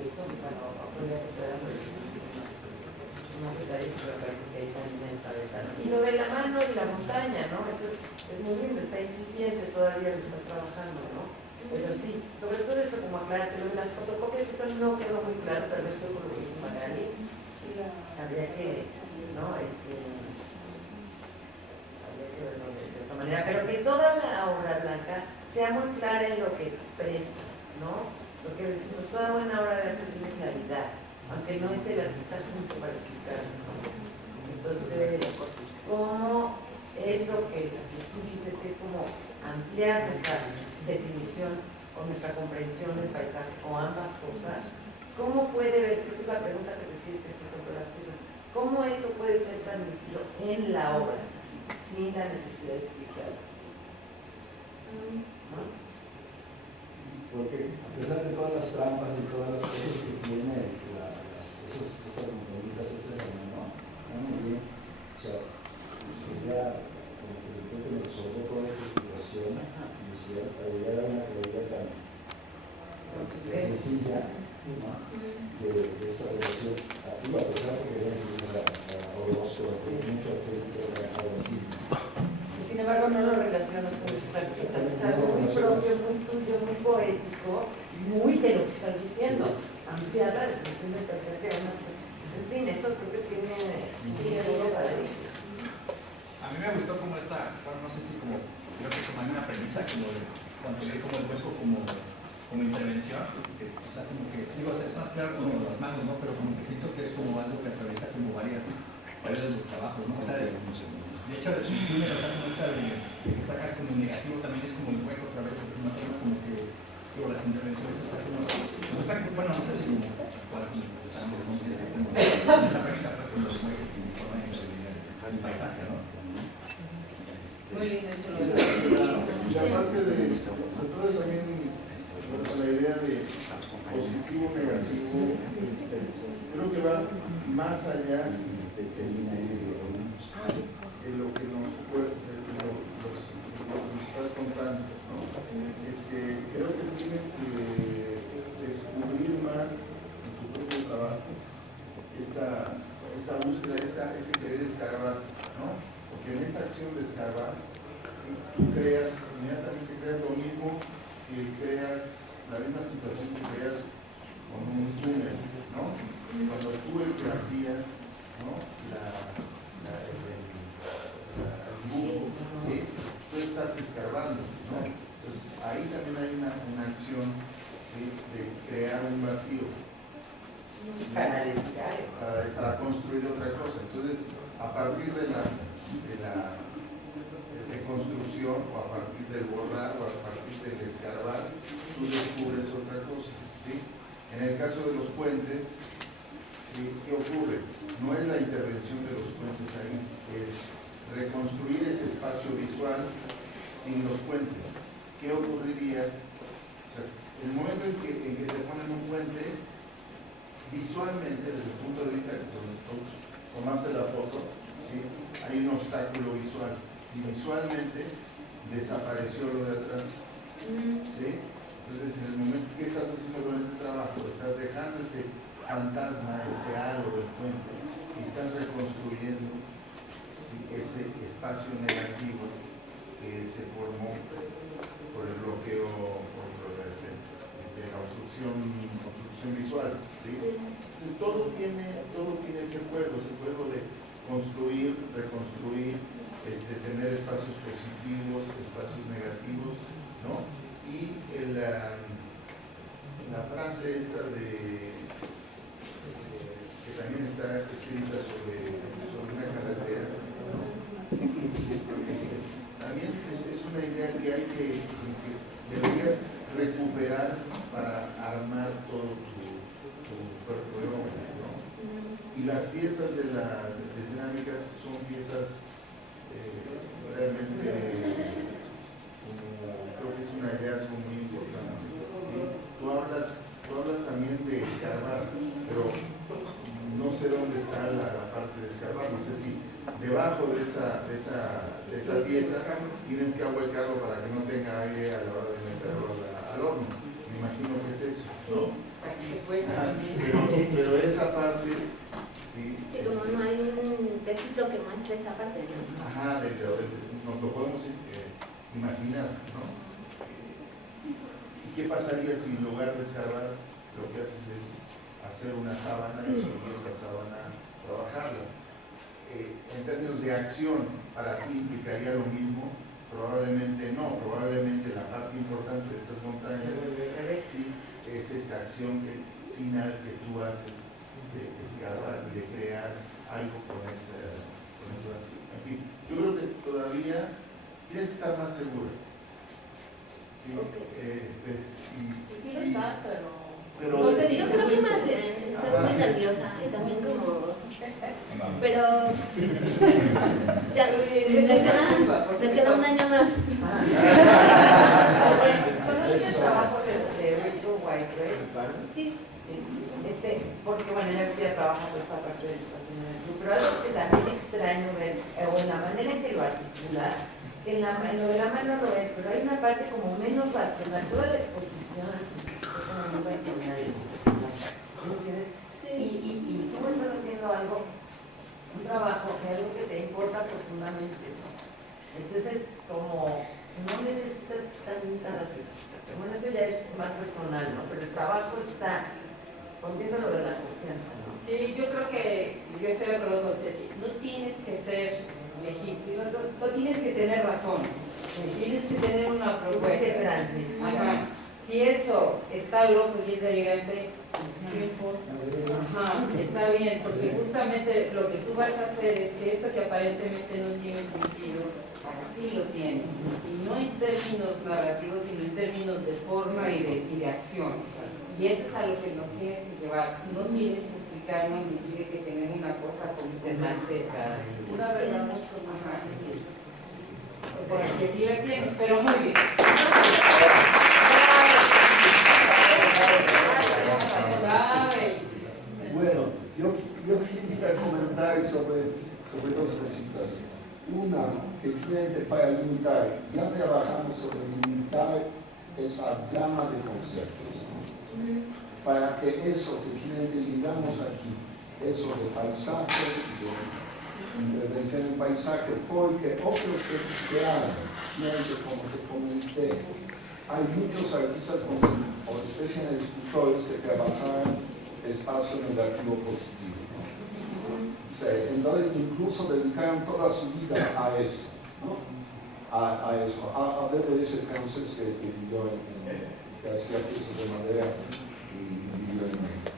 Eso, bueno, no podría suceder, pero unos detalles que me parece que hay también en esta letra, ¿no? Y lo de la mano y la montaña, ¿no? Eso es muy lindo, está incipiente todavía, lo está trabajando, ¿no? Pero sí, sobre todo eso, como aclarar que lo de las fotocopias, eso no quedó muy claro, tal vez fue por lo que dice Magali. Habría que, ¿no? Habría que verlo de otra manera, pero que toda la obra blanca sea muy clara en lo que expresa, ¿no? Porque decimos, toda buena obra de arte tiene claridad, aunque no esté las listas mucho para explicar, ¿no? Entonces, ¿cómo eso que tú dices que es como ampliar nuestra definición o nuestra comprensión del paisaje o ambas cosas, cómo puede ver, esta es la pregunta que te tienes que hacer con todas las cosas, cómo eso puede ser transmitido en la obra sin la necesidad de explicarlo? ¿No? Porque a pesar de todas las trampas y todas las cosas que tiene esas componentes ¿no? Muy bien. O sea, sería como que después que me resolvió toda esta situación y llegar a una teoría tan sencilla, ¿no? de esta relación activa, a pesar de que quería a Orozco, mucho auténtico, algo así. Sin embargo, no lo relacionas con esos artistas, es algo muy propio, muy tuyo, muy poético, muy de lo que estás diciendo. Ampliar la definición del paisaje, en fin, eso creo que tiene algo padrísimo. A mí me gustó como esta, bueno, no sé si como, creo que tomando una premisa como de conseguir como el hueco como intervención, que, o sea, como que, digo, es más claro como las manos, ¿no? Pero como que siento que es como algo que atraviesa como varios de los trabajos, ¿no? O sea, de hecho, el número, o sea, como esta de que sacas como negativo también es como el hueco otra vez, porque una forma como que, digo, las intervenciones, o sea, como están, bueno, no sé si como, esta premisa, pues, como los huecos que forman el paisaje, ¿no? Muy lindo eso. Y aparte de esto, se trata también la idea de positivo, negativo, creo que va más allá de lo que nos estás contando, ¿no? Creo que tienes que descubrir más en tu propio trabajo esta búsqueda, este querer escarbar, ¿no? Porque en esta acción de escarbar, ¿sí? Tú inmediatamente creas lo mismo que creas la misma situación que creas con un túnel, ¿no? Cuando tú grafías, ¿no? El buco, ¿sí? Tú estás escarbando, ¿no? Entonces ahí también hay una acción, ¿sí? De crear un vacío, ¿sí? Para construir otra cosa. Entonces, a partir de la construcción, o a partir del borrar, o a partir del escarbar, tú descubres otra cosa, ¿sí? En el caso de los puentes, ¿sí? ¿Qué ocurre? No es la intervención de los puentes ahí, es reconstruir ese espacio visual sin los puentes. ¿Qué ocurriría? O sea, el momento en que te ponen un puente, visualmente, desde el punto de vista que tú tomaste la foto, ¿sí? Hay un obstáculo visual. Si visualmente desapareció lo de atrás, ¿sí? Entonces, en el momento que estás haciendo con este trabajo, estás dejando este fantasma, este halo del puente, y estás reconstruyendo, ¿sí? Ese espacio negativo que se formó por el bloqueo, por la obstrucción visual, ¿sí? Entonces, todo tiene ese juego de construir, reconstruir, tener espacios positivos, espacios negativos, ¿no? Y la frase esta que también está escrita sobre una carretera, ¿no? También es una idea que hay que deberías recuperar para armar todo tu cuerpo de obra, ¿no? Y las piezas de cerámicas son piezas realmente, creo que es una idea muy importante, ¿sí? Tú hablas también de escarbar, pero no sé dónde está la parte de escarbar, no sé si debajo de esa pieza tienes que ahuecarlo para que no tenga aire a la hora de meterlo al horno. Me imagino que es eso, ¿no? Pero esa parte, sí. Sí, como no hay un texto que muestre esa parte, ¿no? Ajá, nos lo podemos imaginar, ¿no? ¿Y qué pasaría si en lugar de escarbar lo que haces es hacer una sábana y sobre esa sábana trabajarla? En términos de acción, ¿para ti implicaría lo mismo? Probablemente no, probablemente la parte importante de esas montañas sí es esta acción final que tú haces de escarbar y de crear algo con ese vacío. En fin, yo creo que todavía tienes que estar más segura. Sí, Sí lo estás, pero Yo creo que más bien estoy muy nerviosa y también como... Pero ya, me queda un año más. ¿Conoces el trabajo de Rachel White? Sí. Porque bueno, ella trabaja por esta parte del estacionamiento, pero algo que también extraño ver, o en la manera en que lo articulas, que en lo de la mano lo es, pero hay una parte como menos racional, toda la exposición es como muy racional, ¿no entiendes? Sí. Y tú estás haciendo algo, un trabajo, algo que te importa profundamente, ¿no? Entonces, como no necesitas tanta racionalización, bueno, eso ya es más personal, ¿no? Pero el trabajo está volviendo lo de la confianza, ¿no? Sí, yo creo que yo estoy de acuerdo con Ceci. No tienes que ser legítimo, no tienes que tener razón, tienes que tener una propuesta. Tienes que transmitir. Ajá. Si eso está loco y es delirante, ¿qué importa? Ajá, está bien, porque justamente lo que tú vas a hacer es que esto que aparentemente no tiene sentido, para ti lo tiene. Y no en términos narrativos, sino en términos de forma y de acción. Y eso es a lo que nos tienes que llevar. No tienes que explicarnos ni tienes que tener una cosa constante. Una verdad mucho más grande. O sea, que sí la tienes, pero muy bien. Bueno, yo quería comentar sobre dos cositas. Una, que finalmente para limitar, ya trabajamos sobre limitar esa gama de conceptos, ¿no? Para que eso que finalmente digamos aquí, eso de paisaje, de intervención en paisaje, porque otros que han, como te comenté, hay muchos artistas o especiales de escultores que trabajan espacio negativo positivo, ¿no? O sea, entonces incluso dedicaron toda su vida a eso, ¿no? A eso. Hablé de ese francés que vivió que hacía piezas de madera y vivió en México.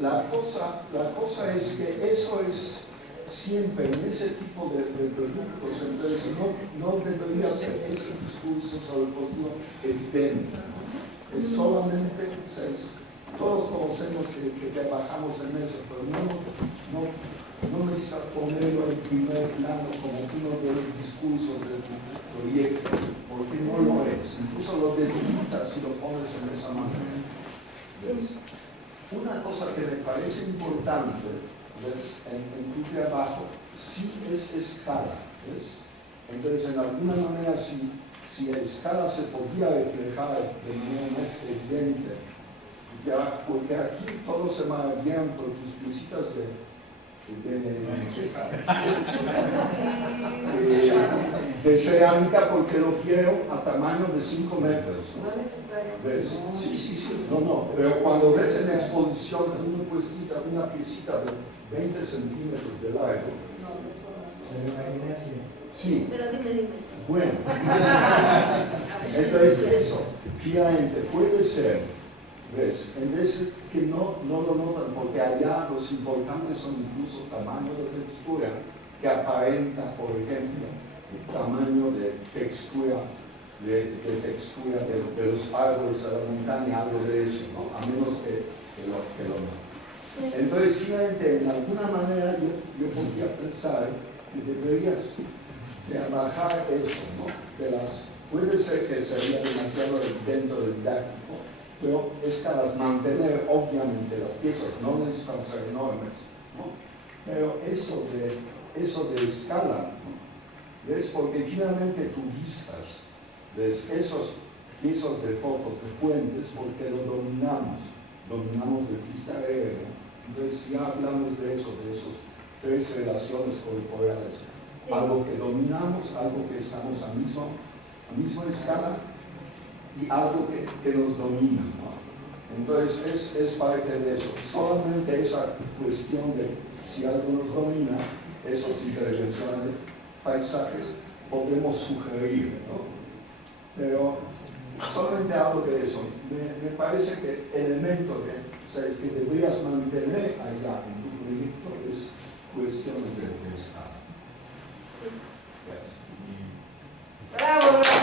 La cosa es que eso es siempre en ese tipo de productos, entonces no debería ser ese discurso sobre el futuro evidente, ¿no? Es solamente, o sea, todos conocemos que trabajamos en eso, pero no necesitas ponerlo en primer plano como uno de los discursos de tu proyecto, porque no lo es, incluso lo debilitas si lo pones en esa manera. ¿Ves? Una cosa que me parece importante, ¿ves? En tu trabajo, sí es escala, ¿ves? Entonces, en alguna manera, si la escala se podía reflejar de manera más evidente, ya, porque aquí todos se maravillan por tus visitas de cerámica, porque lo quiero a tamaño de 5 metros, ¿no? No necesariamente. ¿Ves? Sí, no, pero cuando ves en la exposición una puestita, una piecita de 20 centímetros de largo, sí, Pero dime. bueno, entonces eso, finalmente, puede ser, ¿ves? En vez que no lo notan, porque allá los importantes son incluso tamaño de textura, que aparenta, por ejemplo, el tamaño de textura de los árboles de la montaña, algo de eso, ¿no? A menos que lo noten. Entonces, finalmente, en alguna manera yo podría pensar que deberías trabajar eso, ¿no? Puede ser que sería demasiado dentro del didáctico, pero es para mantener, obviamente, las piezas no necesitan ser enormes, ¿no? Pero eso de escala, ¿no? ¿Ves? Porque finalmente tú vistas, ¿ves? Esos piezas de fotos, de fuentes, porque lo dominamos de vista aérea. Entonces ya hablamos de eso, de esas 3 relaciones corporales. Sí. Algo que dominamos, algo que estamos a misma escala y algo que nos domina, ¿no? Entonces es parte de eso. Solamente esa cuestión de si algo nos domina, esas intervenciones de paisajes, podemos sugerir, ¿no? Pero solamente hablo de eso. Me parece que el elemento es que deberías mantener allá en tu proyecto es cuestiones de escala. Bravo, bravo.